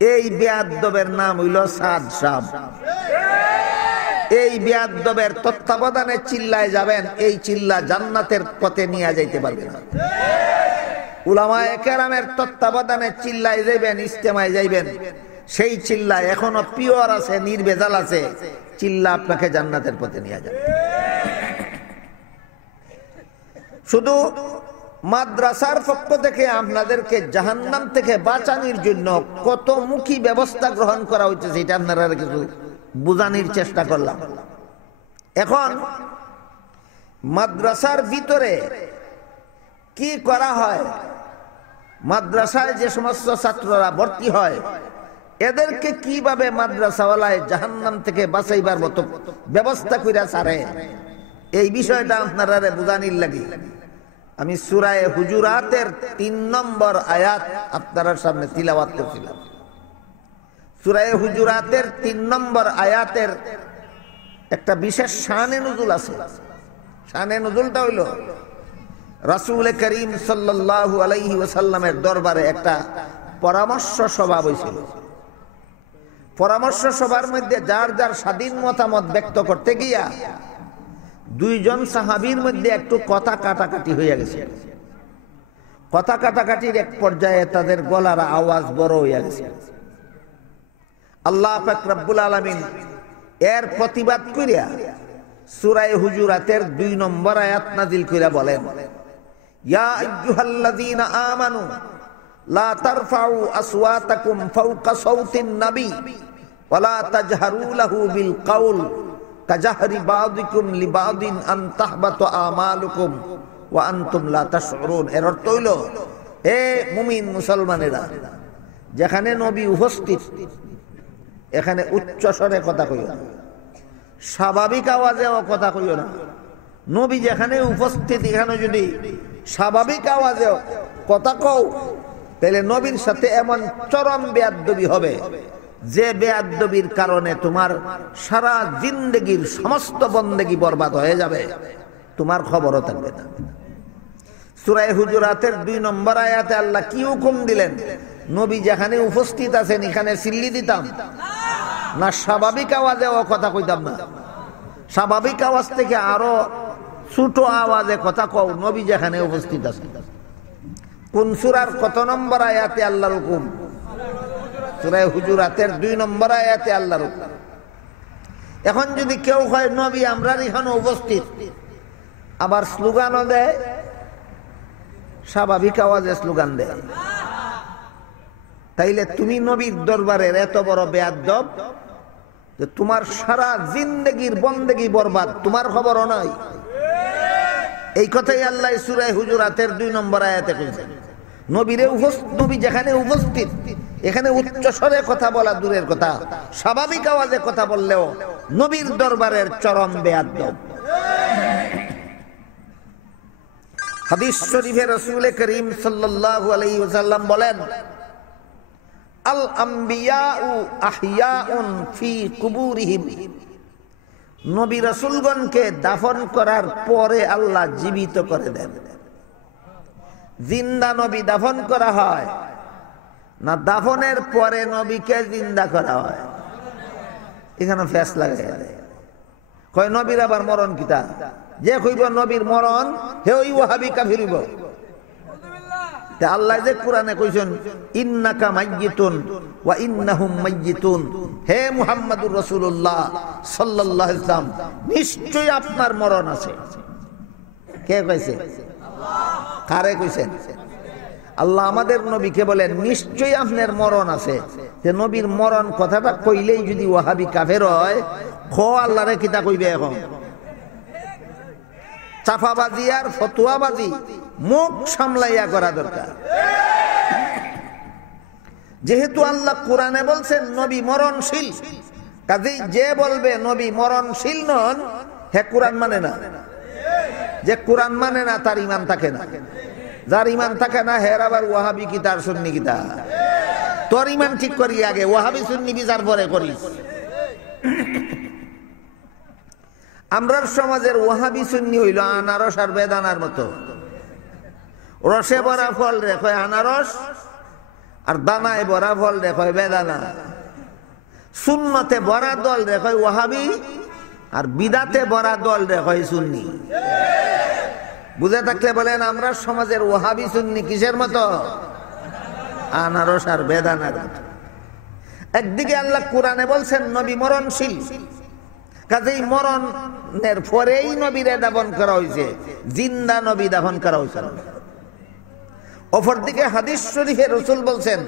এই বেয়াদবের নাম হইল সাদ সাহেব। এই বেয়াদবের তত্ত্বাবধানে চিল্লায় যাবেন, এই চিল্লা জান্নাতের পথে নিয়ে যাইতে পারবে না। উলামায়ে কেরামের তত্ত্বাবধানে চিল্লায় যাইবেন, ইজতেমায় যাইবেন, সেই চিল্লা এখনো পিওর আছে, নির্ভেজাল আছে, চিল্লা আপনাকে জান্নাতের পথে নিয়ে যাবে। শুধু মাদ্রাসার পক্ষ থেকে আপনাদেরকে জাহান্নাম থেকে বাঁচানোর জন্য কত মুখী ব্যবস্থা গ্রহণ করা হচ্ছে, সেটা আপনারা কিছু বুঝানোর চেষ্টা করলাম। এখন মাদ্রাসার ভিতরে কি করা হয়, মাদ্রাসায় যে সমস্ত ছাত্ররা ভর্তি হয় এদেরকে কিভাবে মাদ্রাসাওয়ালায় জাহান্নাম থেকে বাঁচাইবার মতো ব্যবস্থা কইরা ছাড়ে, এই বিষয়টা আপনারা বুঝানির লাগি আমি সূরা হুজুরাতের ৩ নম্বর আয়াত আপনাদের সামনে তিলাওয়াত করছিলাম। সূরা হুজুরাতের ৩ নম্বর আয়াতের একটা বিশেষ শানে নুজুল আছে। শানে নুজুলটা হইল রাসূল করিম সাল্লাল্লাহু আলাইহি ওয়াসাল্লামের দরবারে একটা পরামর্শ সভা হয়েছিল। পরামর্শ সভার মধ্যে যার যার স্বাধীন মতামত ব্যক্ত করতে গিয়া দুইজন সাহাবীর মধ্যে একটু কথা কাটাকাটি হয়ে গেছে। কথা কাটাকাটির এক পর্যায়ে তাদের গলার আওয়াজ বড় হয়ে গেছে। আল্লাহ পাক রব্বুল আলামিন এর প্রতিবাদ করিয়া সূরা হুজুরাতের ২ নম্বর আয়াত নাযিল কইরা বলেন, ইয়া আইয়ুহাল্লাযীনা আমানু লা তারফাউ আসওয়াতাকুম ফাওকা সাওতিন নবী ওয়া লা তাজহারু লাহু বিল কাউল কাজাহরি বাযিকুম লিবাযিন আন তাহবাতু আমালুকুম ওয়া আনতুম লা তাশউরুন। এর অর্থ হইল, হে মুমিন মুসলমানেরা, যেখানে নবী উপস্থিত এখানে উচ্চ স্বরে কথা কইও না, স্বাভাবিক আওয়াজেও কথা কইও না। নবী যেখানে উপস্থিত এখানে যদি স্বাভাবিক আওয়াজেও কথা কও, তাহলে নবীর সাথে এমন চরম বেয়াদবি হবে যে বেয়াদবির কারণে তোমার সারা জিন্দেগির সমস্ত বন্দেগি বরবাদ হয়ে যাবে, তোমার খবরও থাকবে না। সূরা হুজুরাতের 2 নম্বর আয়াতে আল্লাহ কি হুকুম দিলেন? নবী যেখানে উপস্থিত আছেন এখানে সিল্লি দিতাম না, স্বাভাবিক আওয়াজেও কথা কইতাম না? স্বাভাবিক আওয়াজ থেকে আরো ছোট আওয়াজে কথা কও, নবী যেখানে উপস্থিত আছেন। কোন সূরার কত নম্বর আয়াতে আল্লাহর হুকুম? সূরা হুজুরাতের 2 নম্বর আয়াতে আল্লাহর হুকুম। এখন যদি কেউ হয় নবী আমরা এখানে উপস্থিত, আবার স্লোগানও দেয়, স্বাভাবিক আওয়াজে স্লোগান দেয়, তাইলে তুমি নবীর দরবারের এত বড় বেয়াদব যে তোমার সারা জিন্দেগির বন্দেগি বরবাদ, তোমার খবরও নাই। এই কথাই আল্লাহ সূরা হুজুরাতের 2 নম্বর আয়াতে কইছেন। নবী যেখানে উপস্থিত এখানে উচ্চ স্বরে কথা বলা দূরের কথা, স্বাভাবিক আওয়াজে কথা বললেও নবীর দরবারের চরম বেয়াদব। হাদিস শরীফে রাসূল করিম সাল্লাল্লাহু আলাইহি ওয়াসাল্লাম বলেন, আল আম্বিয়াউ আহইয়াউন ফি কুবুরিহিম। নবী রাসূলগণকে দাফন করার পরে আল্লাহ জীবিত করে দেন। জিন্দা নবী দাফন করা হয় না দাফনের পরে নবীকে জিন্দা করা হয়? এখানে ফেস লাগে, কয় নবীর আবার মরণ কিতা? যে কইব নবীর মরণ হে ওই ওয়াহাবি কাফির হইব। আল্লাহ যে কোরআনে কইছেন, ইন্নাকা মাইয়িতুন ওয়া ইন্নাহুম মাইয়িতুন, হে মুহাম্মদুর রাসূলুল্লাহ সাল্লাল্লাহু আলাইহি ওয়াসাল্লাম, নিশ্চয়ই আপনার মরণ আছে। কে কইছে? আল্লাহ। কারে কইছেন? আল্লাহ আমাদের নবীকে বলেন নিশ্চয়ই আপনার মরণ আছে। যে নবীর মরণ কথাটা কইলেই যদি ওয়াহাবি কাফের হয়, খো আল্লাহরে কিতা কইবে? এখন চাফাবাজি আর ফতুয়াবাজি মুখ সামলাইয়া করা দরকার। যেহেতু আল্লাহ কোরআনে বলছেন নবী মরণশীল, কাজেই যে বলবে নবী মরণশীল নন, হে কোরআন মানে না। যে কোরআন মানে না তার ঈমান থাকে না। যার ঈমান থাকে না হের আবার ওয়াহাবি কি তার সুন্নি কিতা? তোর ঈমান ঠিক করি আগে, ওয়াহাবি সুন্নি বিচার পরে করিস। আমরার সমাজের ওয়াহাবি সুন্নি হইল আনারস আর বেদানার মতো। রসে ভরা ফল রেখে আনারস, আর দানায় ভরা ফল রেখে বেদানা। সুন্নতে ভরা দল রেখে ওয়াহাবি, আর বিদাতে ভরা দল রেখে সুন্নি। বুঝে থাকলে বলেন আমরা সমাজের ওয়াহাবি সুন্নি কিসের মতো? আনারস আর বেদানার মতো। একদিকে আল্লাহ কোরআনে বলছেন নবী মরণশীল, কাজেই মরণের পরেই নবীরে দাফন করা হয়েছে, জিন্দা নবী দাফন করা হয়েছে। অপরদিকে হাদিস শরীফে রাসূল বলছেন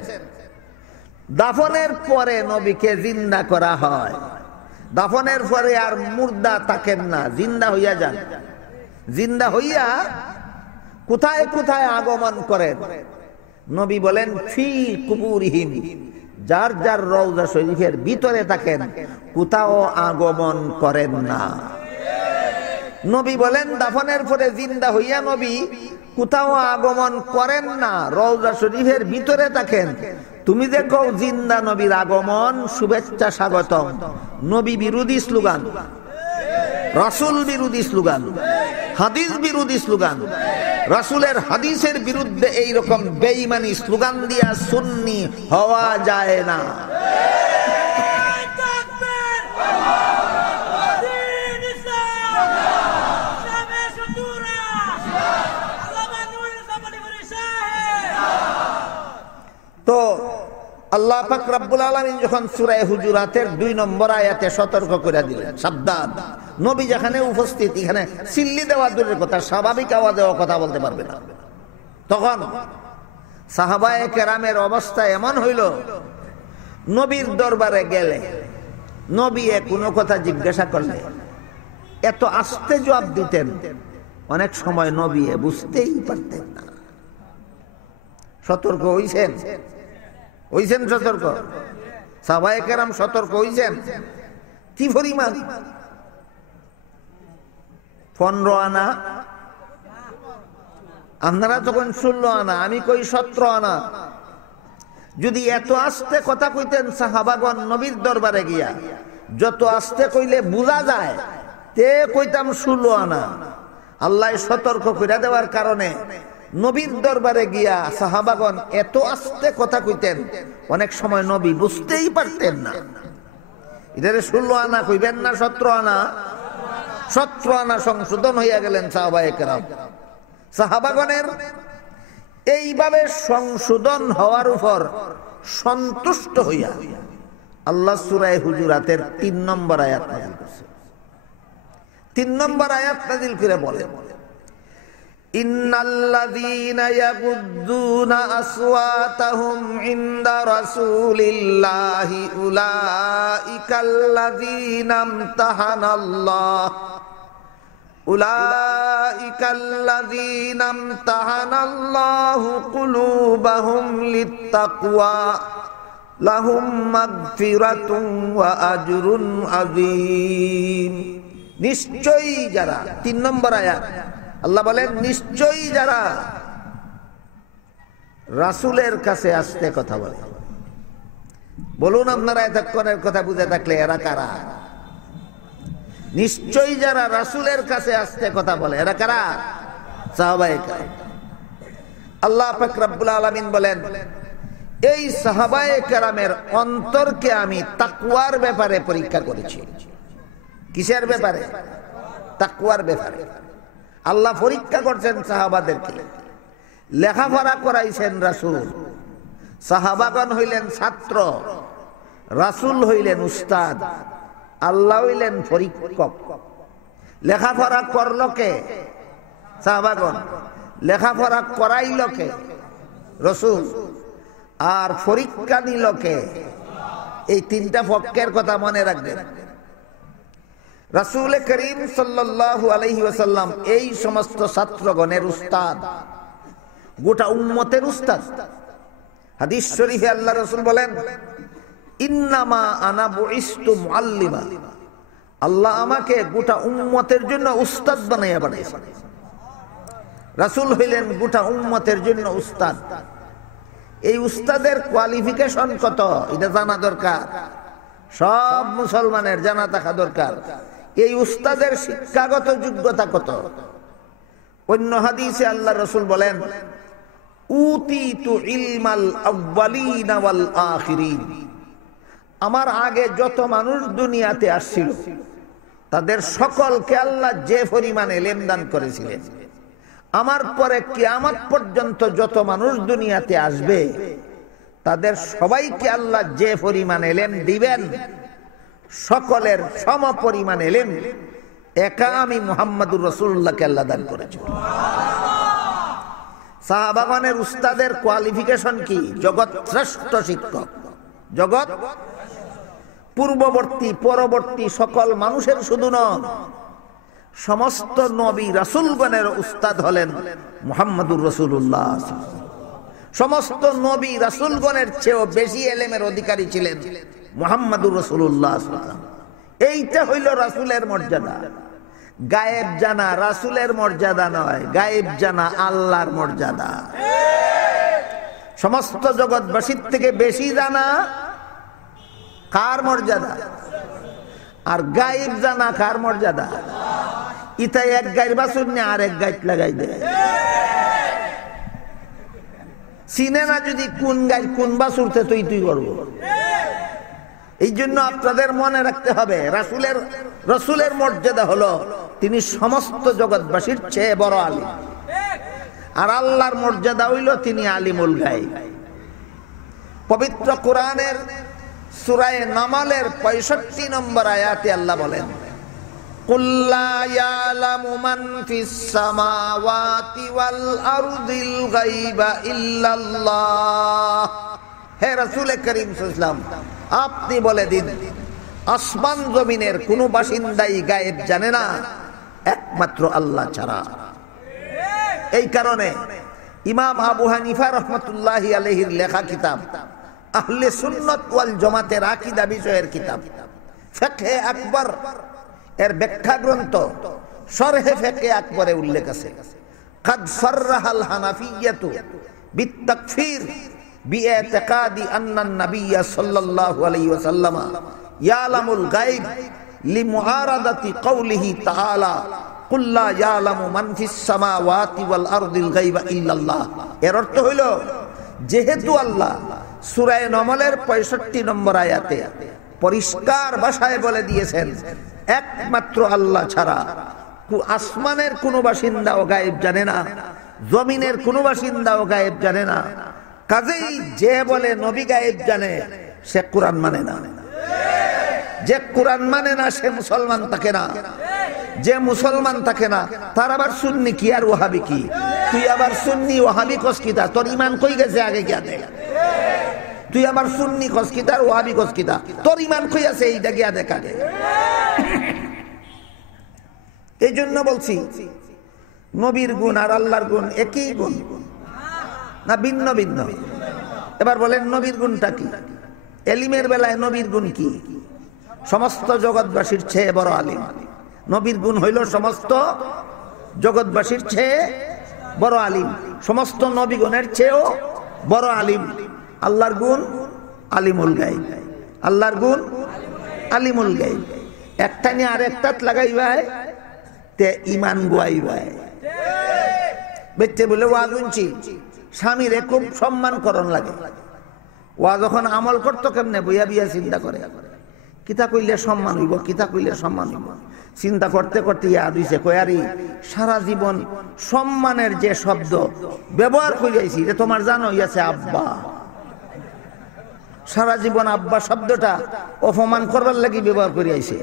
দাফনের পরে নবীকে জিন্দা করা হয়। দাফনের পরে আর মুর্দা থাকেন না, জিন্দা হইয়া যান। জিন্দা হইয়া কোথায় কোথায় আগমন করেন? নবী বলেন ফি কুবুরিহিম, যার যার রওজা শরীফের ভিতরে থাকেন, কোথাও আগমন করেন না। নবী বলেন দাফনের পরে জিন্দা হইয়া নবী কোথাও আগমন করেন না, রওজা শরীফের ভিতরে থাকেন। তুমি দেখো জিন্দা নবীর আগমন, শুভেচ্ছা স্বাগতম, নবী বিরোধী স্লোগান, রাসূল বিরোধী স্লোগান, হাদিস বিরোধী স্লোগান। রাসূলের হাদিসের বিরুদ্ধে এই রকম বেঈমানি স্লোগান দিয়া সুন্নি হওয়া যায় না। তো আল্লাহ পাক রব্বুল আলামিন যখন সূরা হুজুরাতের 2 নম্বর আয়াতে সতর্ক করে দিলেন, সাবধান, নবী যেখানে উপস্থিত এখানে সিল্লি দেওয়া দূরের কথা, স্বাভাবিক আওয়াজেও কথা বলতে পারবে না। তখন সাহাবায়ে কেরামের অবস্থা এমন হইল, নবীর দরবারে গেলে নবী কোনো কথা জিজ্ঞাসা করলে এত আস্তে জবাব দিতেন, অনেক সময় নবী বুঝতেই পারতেন না। সতর্ক হইছেন সতর্ক, সাহাবায়ে কেরাম সতর্ক হইছেন। কি পরিমাণ? 15 আনা, আপনারা তখন 16 আনা, আমি কই 17 আনা। যদি এত আস্তে কথা কইতেন সাহাবাগণ নবীর দরবারে গিয়া, যত আস্তে কইলে বোঝা যায়, তে কইতাম 16 আনা। আল্লাহ সতর্ক করে দেওয়ার কারণে নবীর দরবারে গিয়া সাহাবাগণ এত আস্তে কথা কইতেন, অনেক সময় নবী বুঝতেই পারতেন না। এটারে 16 আনা কইবেন না 17 আনা? 17 আনা সংশোধন হইয়া গেলেন সাহাবায়ে কেরাম। সাহাবাগণের এইভাবে সংশোধন হওয়ার উপর সন্তুষ্ট হইয়া আল্লাহ সূরা হুজুরাতের 3 নম্বর আয়াত নাযিল করেছেন। 3 নম্বর আয়াত নাযিল করে বলেন, ইন্নাল্লাযীনা ইয়াগুদ্দুনা আসওয়াতাহুম ইনদা রাসূলিল্লাহি উলাইকাল্লাযীনা ইমতাহানাল্লাহ কুলুবাহুম লিত্তাকওয়া লাহুম মাগফিরাতুন ওয়া আজরুন আযীম। নিশ্চয়ই যারা, 3 নম্বর আয়াত, আল্লাহ বলেন নিশ্চয়ই যারা রাসূলের কাছে আসতে কথা বলে। বলুন আপনারা এতক্ষণের কথা বুঝে থাকলে এরা কারা? নিশ্চয়ই যারা রাসূলের কাছে আসতে কথা বলে, এরা কারা? সাহাবায়ে কেরাম। আল্লাহ পাক রব্বুল আলামিন বলেন, এই সাহাবায়ে কেরামের অন্তরকে আমি তাকওয়ার ব্যাপারে পরীক্ষা করেছি। কিসের ব্যাপারে? তাকওয়ার ব্যাপারে। আল্লাহ পরীক্ষা করছেন সাহাবাদেরকে। লেখাপড়া করাইছেন রাসূল, সাহাবাগণ হইলেন ছাত্র, রাসূল হইলেন উস্তাদ, আল্লাহ হইলেন পরীক্ষক। লেখাপড়া করলো কে? সাহাবাগণ। লেখাপড়া করাইল কে? রাসূল। আর পরীক্ষা নিল কে? এই 3টা পক্ষের কথা মনে রাখবেন। রাসূল করিম সাল্লাল্লাহু আলাইহি ওয়াসাল্লাম এই সমস্ত ছাত্রগণের উস্তাদ, গোটা উম্মতের উস্তাদ। হাদিস শরীফে আল্লাহ রাসূল বলেন, ইন্নামা আনা বুইস্তু মুআল্লিমা। আল্লাহ আমাকে গোটা উম্মতের জন্য উস্তাদ বানাইয়া পাঠাইছেন। রাসূল হইলেন গোটা উম্মতের জন্য উস্তাদ। এই উস্তাদের কোয়ালিফিকেশন কত এটা জানা দরকার, সব মুসলমানের জানা থাকা দরকার। এই উস্তাদের শিক্ষাগত যোগ্যতা কত? অন্য হাদিসে আল্লাহ রাসূল বলেন, উতিতু ইলমাল আউয়ালিনা ওয়াল আখিরিন। আমার আগে যত মানুষ দুনিয়াতে আসছিল তাদের সকলকে আল্লাহ যে পরিমাণে ইলম দান করেছিলেন, আমার পরে কিয়ামত পর্যন্ত যত মানুষ দুনিয়াতে আসবে তাদের সবাইকে আল্লাহ যে পরিমাণে ইলম দিবেন, সকলের সম পরিমাণ ইলম একা আমি মুহাম্মদুর রাসূলুল্লাহকে আল্লাহ দান করেছেন। সাহাবাগণের উস্তাদের কোয়ালিফিকেশন কি? জগৎ শ্রেষ্ঠ শিক্ষক। জগৎ পূর্ববর্তী পরবর্তী সকল মানুষের শুধু নন, সমস্ত নবী রাসূলগণের উস্তাদ হলেন মুহাম্মদুর রাসূলুল্লাহ। সমস্ত নবী রাসূলগণের চেয়েও বেশি ইলমের অধিকারী ছিলেন মুহাম্মদুর রাসূলুল্লাহ। এইটা হইল রাসূলের মর্যাদা। গায়েব জানা রাসূলের মর্যাদা নয়, গায়েব জানা আল্লাহর মর্যাদা। সমস্ত জগৎবাসীর থেকে বেশি জানা কার মর্যাদা? আর গায়েব জানা কার মর্যাদা? ইতা এক গায়ের বাছুর নিয়ে আর এক গাইত লাগাই দেয়। চিনে না যদি কোন গাই কোন বাছুরতে তুই তুই করবো। এই জন্য আপনাদের মনে রাখতে হবে, রাসূলের মর্যাদা হলো তিনি সমস্ত জগৎবাসীর চেয়ে বড় আলিম। আর আল্লাহর মর্যাদা হইল তিনি আলিমুল গায়ব। পবিত্র কোরআনের সূরা নামালের 65 নম্বর আয়াতে আল্লাহ বলেন, কুল লা ইয়ালামু মান ফিস সামাওয়াতি ওয়াল আরদিল গায়বা ইল্লাল্লাহ। হে রাসূল করিম সাল্লাল্লাহু আলাইহি ওয়াসাল্লাম, আপনি বলে দিন, আসমান জমিনের কোনো বাসিন্দাই গায়েব জানে না একমাত্র আল্লাহ ছাড়া। এই কারণে ইমাম আবু হানিফা রহমতুল্লাহি আলাইহির লেখা কিতাব আহলে সুন্নাত ওয়াল জামাতের আকীদা বিষয়ের কিতাব ফিকহে আকবর এর ব্যাখ্যা গ্রন্থ শরহে ফিকহে আকবরে উল্লেখ আছে, قد صرح الحنفية بالتكفير باعتقاد أن النبي صلى الله عليه وسلم يعلم الغيب لمعارضة قوله تعالى قل لا يعلم من في السماوات والأرض الغيب إلا الله। এর অর্থ হলো যেহেতু আল্লাহ সূরা নমলের 65 নম্বর আয়াতে পরিষ্কার ভাষায় বলে দিয়েছেন একমাত্র আল্লাহ ছাড়া আসমানের কোনো বাসিন্দাও গায়েব জানে না, জমিনের কোনো বাসিন্দাও গায়েব জানে না, কাজেই যে বলে নবী গায়েব জানে সে কোরআন মানে না। যে কোরআন মানে না সে মুসলমান থাকে না। যে মুসলমান থাকে না তার আবার সুন্নি কি আর ওয়াহাবি কি? তুই আবার সুন্নি ওয়াহাবি কস কিতা? তোর ঈমান কই গেছে আগে গিয়া দেখ। তুই আবার সুন্নি কস কিতা আর ওয়াহাবি কস কিতা? তোর ঈমান কই আছে এইটা গিয়া দেখ আগে। এই জন্য বলছি নবীর গুণ আর আল্লাহর গুণ একই গুণ না ভিন্ন ভিন্ন? এবার বলেন নবীর গুণটা কি? এলিমের বেলায় নবীর গুণ কি? সমস্ত জগৎবাসীর চেয়ে বড় আলিম। নবীর গুণ হইল সমস্ত জগৎবাসীর চেয়ে বড় আলিম, সমস্ত নবীগণের চেয়েও বড় আলিম। আল্লাহর গুণ আলিমুল গায়ব। আল্লাহর গুণ আলিমুল গায়ব। একটা নিয়ে আরেকটাত লাগাইবাই তে ইমান গুয়াইবাই। বেচতে বলে ওয়াজ শুনছি, স্বামীরে খুব সম্মান করণ লাগে। ওয়া যখন আমল করতো কেমনে বইয়া বিয়া চিন্তা করে কিতা কইলে সম্মান হইব, কিতা কইলে সম্মান হইব, চিন্তা করতে করতে ইয়াদ হইছে কয়ারি সারা জীবন সম্মানের যে শব্দ ব্যবহার করিয়াছি রে তোমার জানো ইয়াছে আব্বা। সারা জীবন আব্বা শব্দটা অপমান করবার লাগি ব্যবহার করিয়াছে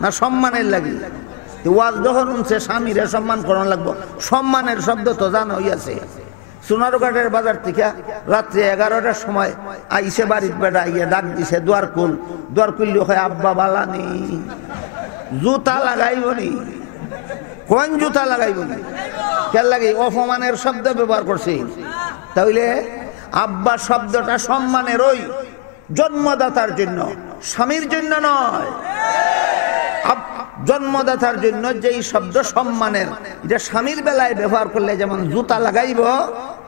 না সম্মানের লাগি? ওয়াজ যখন শুনছে স্বামীরে সম্মান করানো লাগবো, সম্মানের শব্দ তো জানো ইয়াছে। সোনারঘাটের বাজার থেকে রাত্রে 11টার সময় আইসে বাড়ির বেড়া ইয়ে ডাক দিছে দুয়ার খুললি হয় আব্বা বালানি জুতা লাগাইব নি? কোন জুতা লাগাইব নি? কেন লাগে? অপমানের শব্দ ব্যবহার করছি। তাইলে আব্বা শব্দটা সম্মানের ওই জন্মদাতার জন্য, স্বামীর জন্য নয়। জন্মদাতার জন্য যেই শব্দ সম্মানের, এটা স্বামীর বেলায় ব্যবহার করলে যেমন জুতা লাগাইব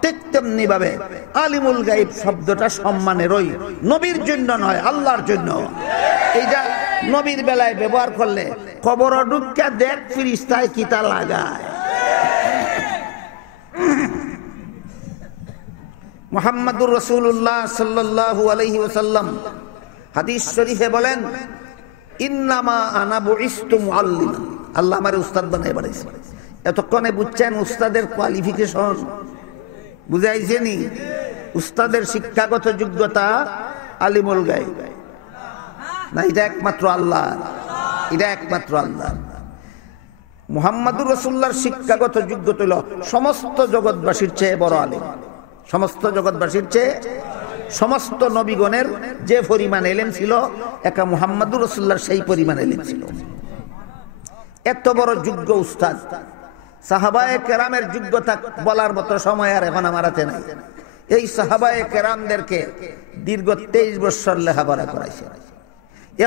ঠিক তেমনি ভাবে আলিমুল গায়ব শব্দটা সম্মানের ওই, নবীর জন্য নয়, আল্লাহর জন্য। এইটা নবীর বেলায় ব্যবহার করলে কবর ঢুকিয়া দেখ ফিরিস্তায় কিতা লাগায়। মুহাম্মাদুর রাসূলুল্লাহ সাল্লাল্লাহু আলাইহি ওয়াসাল্লাম হাদিস শরীফে বলেন, ইন্নামা আনা বুইসতু মুআল্লিমান। আল্লাহ আমারে উস্তাদ বানায় বানাইছে। এতক্ষণে বুঝছেন উস্তাদের কোয়ালিফিকেশন? বুঝাইছেনি? উস্তাদের শিক্ষাগত যোগ্যতা আলিমুল গায়ব না, এটা একমাত্র আল্লাহ, এটা একমাত্র আল্লাহ। মুহাম্মাদুর রাসূলুল্লাহর শিক্ষাগত যোগ্যতা হলো সমস্ত জগৎবাসীর চেয়ে বড় আলিম। সমস্ত জগৎবাসীর চেয়ে, সমস্ত নবীগণের যে পরিমাণ এলেম ছিল একা মুহাম্মাদুর রাসূলুল্লাহর সেই পরিমাণ এলেম ছিল। এত বড় যোগ্য উস্তাদ। সাহাবায়ে কেরামের যোগ্যতা বলার মতো সময় আর এখন আমার হাতে নাই। এই সাহাবায়ে কেরামদেরকে দীর্ঘ 23 বছর লেখাপড়া করাইছে।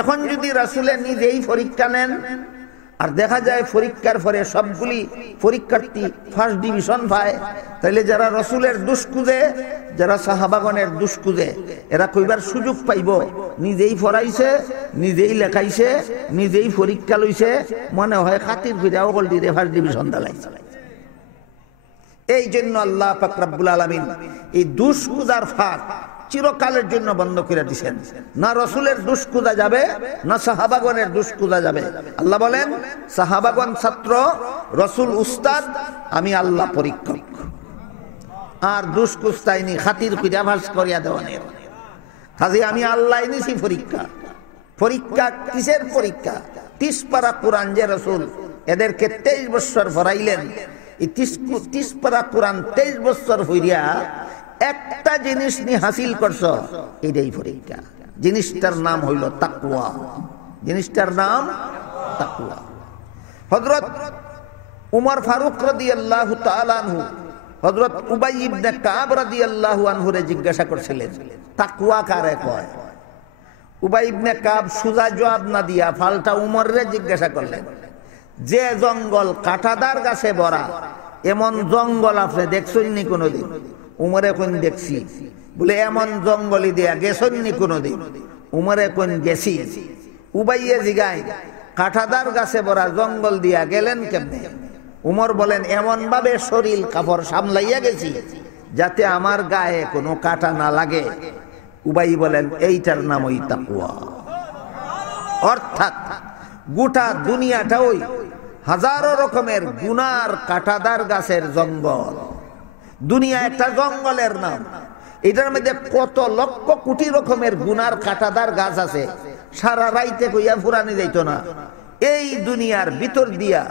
এখন যদি রাসূলের নিজেই পরীক্ষা নেন আর দেখা যায় পরীক্ষার পরে সবগুলি পরীক্ষার্থী ফার্স্ট ডিভিশন পায়, তাহলে যারা রাসূলের দুষ্কুজে, যারা সাহাবাগণের দুষ্কুজে, এরা কইবার সুযোগ পাইব নিজেই পড়াইছে, নিজেই লেখাইছে, নিজেই পরীক্ষা লইছে, মনে হয় খাতির ফিরে অকল দিয়ে ফার্স্ট ডিভিশন দালাইছে। এই জন্য আল্লাহ পাক রব্বুল আলামিন এই দুষ্কুজার ফাঁক চিরকালের জন্য বন্ধ করে দিয়েছেন। না রাসূলের দুষ্কুজা যাবে, না সাহাবাগণের দুষ্কুজা যাবে। আল্লাহ বলেন, সাহাবাগণ ছাত্র, রাসূল উস্তাদ, আমি আল্লাহ পরীক্ষক। আর দুষ্কুস্তাইনি খাতির পিঠা ভাস করিয়া দেওয়ানের কাজে আমি আল্লাহ নিছি পরীক্ষা। পরীক্ষা কিসের পরীক্ষা? 30 পারা কোরআন যে রাসূল এদেরকে 23 বছর পড়াইলেন, এই 30 পারা কোরআন 23 বছর হইয়া একটা জিনিস নি হাসিল করছ, এটাই পরীক্ষা। জিনিসটার নাম হইল তাকওয়া। জিনিসটার নাম তাকওয়া। হযরত উমর ফারুক রাদিয়াল্লাহু তাআলা আনহু হযরত উবাই ইবনে কাব রাদিয়াল্লাহু আনহু রে জিজ্ঞাসা করছিলেন তাকওয়া কারে কয়। উবাই ইবনে কাব সুজা জবাব না দিয়া ফালটা উমর রে জিজ্ঞাসা করলেন, যে জঙ্গল কাঁটাদার গাছে ভরা, এমন জঙ্গল আপনি দেখছেন নি কোনোদিন? উমরে কোন দেখছি। বলে এমন জঙ্গলি দিয়া গেছেন নি কোনোদিন? উমরে কোন গেছি। উবাইয়ে জিগায়, কাঁটাদার গাছে ভরা জঙ্গল দিয়া গেলেন কেমনে? উমর বলেন, এমন ভাবে শরীর কাপড় সামলাইয়া গেছি যাতে আমার গায়ে কোনো কাঁটা না লাগে। উবাই বলেন, এইটার নাম ওই তাকওয়া। অর্থাৎ গোটা দুনিয়াটা ওই হাজারো রকমের গুনার কাঁটাদার গাছের জঙ্গল। দুনিয়া একটা জঙ্গলের নাম। এটার মধ্যে কত লক্ষ কোটি রকমের গুনার কাঁটাদার গাছ আছে, সারা রাইতে কইয়া ফুরানি যাইত না। এই দুনিয়ার ভিতর দিয়া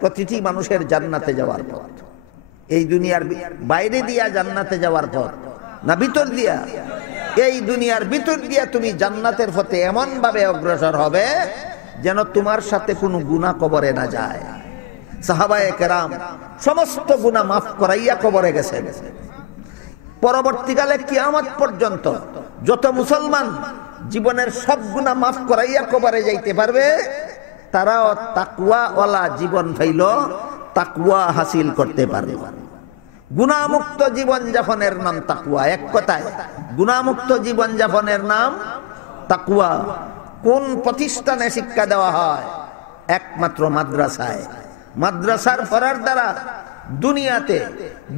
প্রতিটি মানুষের জান্নাতে যাওয়ার পথ। এই দুনিয়ার বাইরে দিয়া জান্নাতে যাওয়ার পথ না ভিতর দিয়া? এই দুনিয়ার ভিতর দিয়া তুমি জান্নাতের পথে এমন ভাবে অগ্রসর হবে যেন তোমার সাথে কোনো গুনাহ কবরে না যায়। সাহাবায়ে কেরাম সমস্ত গুনাহ মাফ করাইয়া কবরে গেছেন। পরবর্তীকালে কিয়ামত পর্যন্ত যত মুসলমান জীবনের সব গুনাহ মাফ করাইয়া কবরে যাইতে পারবে, তারাও তাকওয়া ওয়ালা জীবন পাইল, তাকওয়া হাসিল করতে পারবে। গুনাহমুক্ত জীবন যাপনের নাম তাকওয়া। এক কথায় গুনাহমুক্ত জীবন যাপনের নাম তাকওয়া। কোন প্রতিষ্ঠানে শিক্ষা দেওয়া হয়? একমাত্র মাদ্রাসায়। মাদ্রাসার পড়ার দ্বারা দুনিয়াতে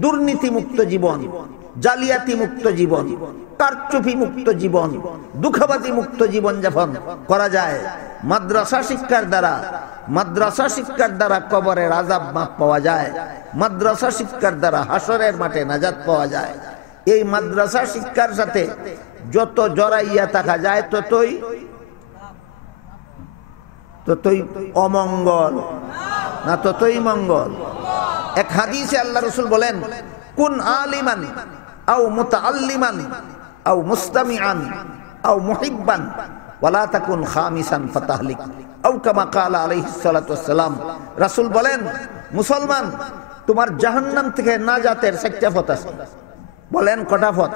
দুর্নীতি মুক্ত জীবন, জালিয়াতি মুক্ত জীবন, কারচুপি মুক্ত জীবন, দুঃখবাদী মুক্ত জীবন যাপন করা যায়। মাদ্রাসা শিক্ষার দ্বারা, মাদ্রাসা শিক্ষার দ্বারা কবরের আযাব মাফ পাওয়া যায়। মাদ্রাসা শিক্ষার দ্বারা হাসরের মাঠে নাজাত পাওয়া যায়। এই মাদ্রাসা শিক্ষার সাথে যত জড়াইয়া থাকা যায় ততই অমঙ্গল না ততই মঙ্গল। এক হাদিসে আল্লাহ রাসূল বলেন, কুন আলিমান আও মুতাআল্লিমান আও মুস্তামিআন আও মুহিব্বান ওয়ালা তাকুন খামিসান ফাতাহলিক আও কামা ক্বালা আলাইহিস সালাতু ওয়াস সালাম। রাসূল বলেন, মুসলমান তোমার জাহান্নাম থেকে নাজাতের 4টা পথ আছে। বলেন কটা পথ?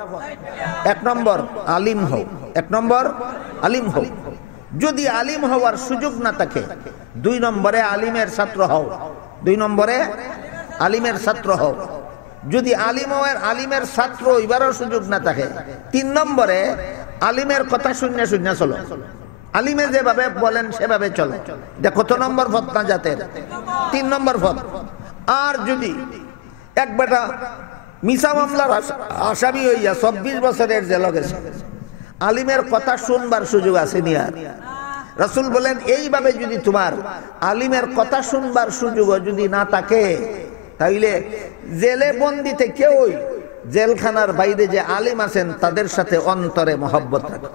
1 নম্বর আলিম হও। 1 নম্বর আলিম হও। যদি আলিম হওয়ার সুযোগ না থাকে, 2 নম্বরে আলিমের ছাত্র হও। 2 নম্বরে আলিমের ছাত্র হও। যদি আলিমের ছাত্র হইবারও সুযোগ না থাকে, 3 নম্বরে আলিমের কথা শুনে শুনে চলো। আলিমে যেভাবে বলেন সেভাবে চলো। এটা কত নম্বর পথ নাজাতের? 3 নম্বর পথ। আর যদি এক বেটা মিছা মামলার আসামি হইয়া 24 বছরের জেল গেছে, আলিমের কথা শুনবার সুযোগ আছে নি? আর রাসূল বলেন, এইভাবে যদি তোমার আলিমের কথা শুনবার সুযোগ যদি না থাকে, তাইলে জেলে বন্দি থেকেও জেলখানার বাইরে যে আলিম আছেন তাদের সাথে অন্তরে মহব্বত রাখো।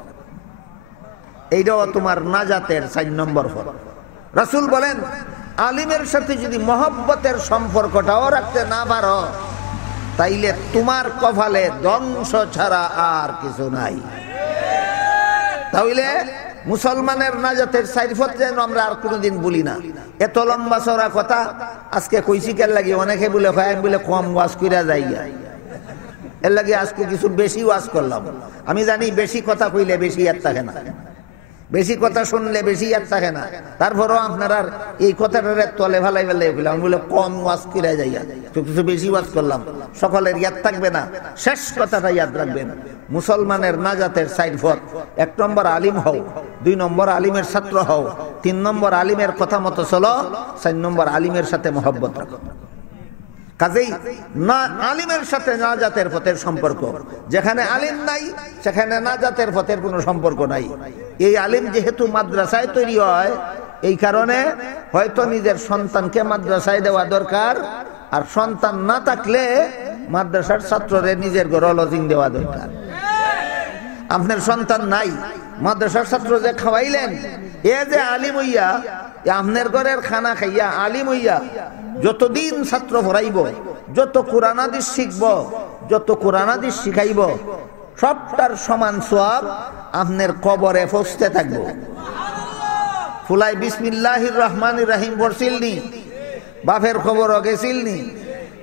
এইটাও তোমার নাজাতের 4 নম্বর পথ। রাসূল বলেন, আলিমের সাথে যদি মহব্বতের সম্পর্কটাও রাখতে না পারো, তাইলে তোমার কপালে ধ্বংস ছাড়া আর কিছু নাই। তাহলে মুসলমানের নাজাতের 4 পথ যেন আমরা আর কোনোদিন বলি না। এত লম্বা চড়া কথা আজকে কইছি কেন লাগে? অনেকে বলে আমি বলে কম ওয়াজ কইরা যাই, এর লাগে আজকে কিছু বেশি ওয়াজ করলাম। আমি জানি বেশি কথা কইলে বেশি ইয়াদ থাকে না, বেশি কথা শুনলে বেশি ইয়াদ থাকে না। তারপরও আপনারা এই কথাটারে তলে ভালাই ফেলে আমি বলে কম ওয়াজ কইরা যাইয়া তো কিছু বেশি ওয়াজ করলাম, সকলের ইয়াদ থাকবে না। শেষ কথাটা ইয়াদ রাখবেন, মুসলমানের নাজাতের 4 পথ। 1 নম্বর আলিম হও, 2 নম্বর আলিমের ছাত্র হও, 3 নম্বর আলিমের কথা মতো চলো, 4 নম্বর আলিমের সাথে মহব্বত রাখো। কাজেই না আলিমের সাথে নাজাতের পথের সম্পর্ক। যেখানে আলিম নাই সেখানে নাজাতের পথের কোনো সম্পর্ক নাই। এই আলিম যেহেতু মাদ্রাসায় তৈরি হয়, এই কারণে হয়তো নিজের সন্তানকে মাদ্রাসায় দেওয়া দরকার, আর সন্তান না থাকলে মাদ্রাসার ছাত্ররে নিজের ঘরে লজিং দেওয়া দরকার। আপনার সন্তান নাই, মাদ্রাসার ছাত্র যে খাওয়াইলেন, এ যে আলিম হইয়া আপনার ঘরের খানা খাইয়া আলিম হইয়া যতদিন ছাত্র পড়াইব, যত কোরআন হাদিস শিখব, যত কোরআন হাদিস শিখাইব, সবটার সমান সওয়াব আপনার কবরে পৌঁছতে থাকবো। ফুলাই বিসমিল্লাহির রহমানির রহিম পড়ছিলনি, বাপের খবর গেছিলনি,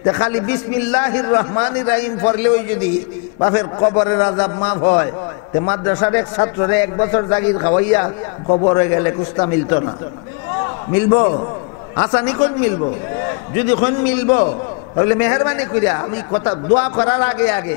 তে খালি বিসমিল্লাহির রহমানির রহিম পড়লেও যদি বাপের কবরের আযাব মাফ হয়, তে মাদ্রাসার এক ছাত্ররে 1 বছর জাগির খাওয়াইয়া কবরে গেলে কুস্তা মিলতো না। মিলবো? আসানি কোন মিলবো? যদি কোন মিলবো তাহলে মেহরবানি করিয়া আমি কথা দোয়া করার আগে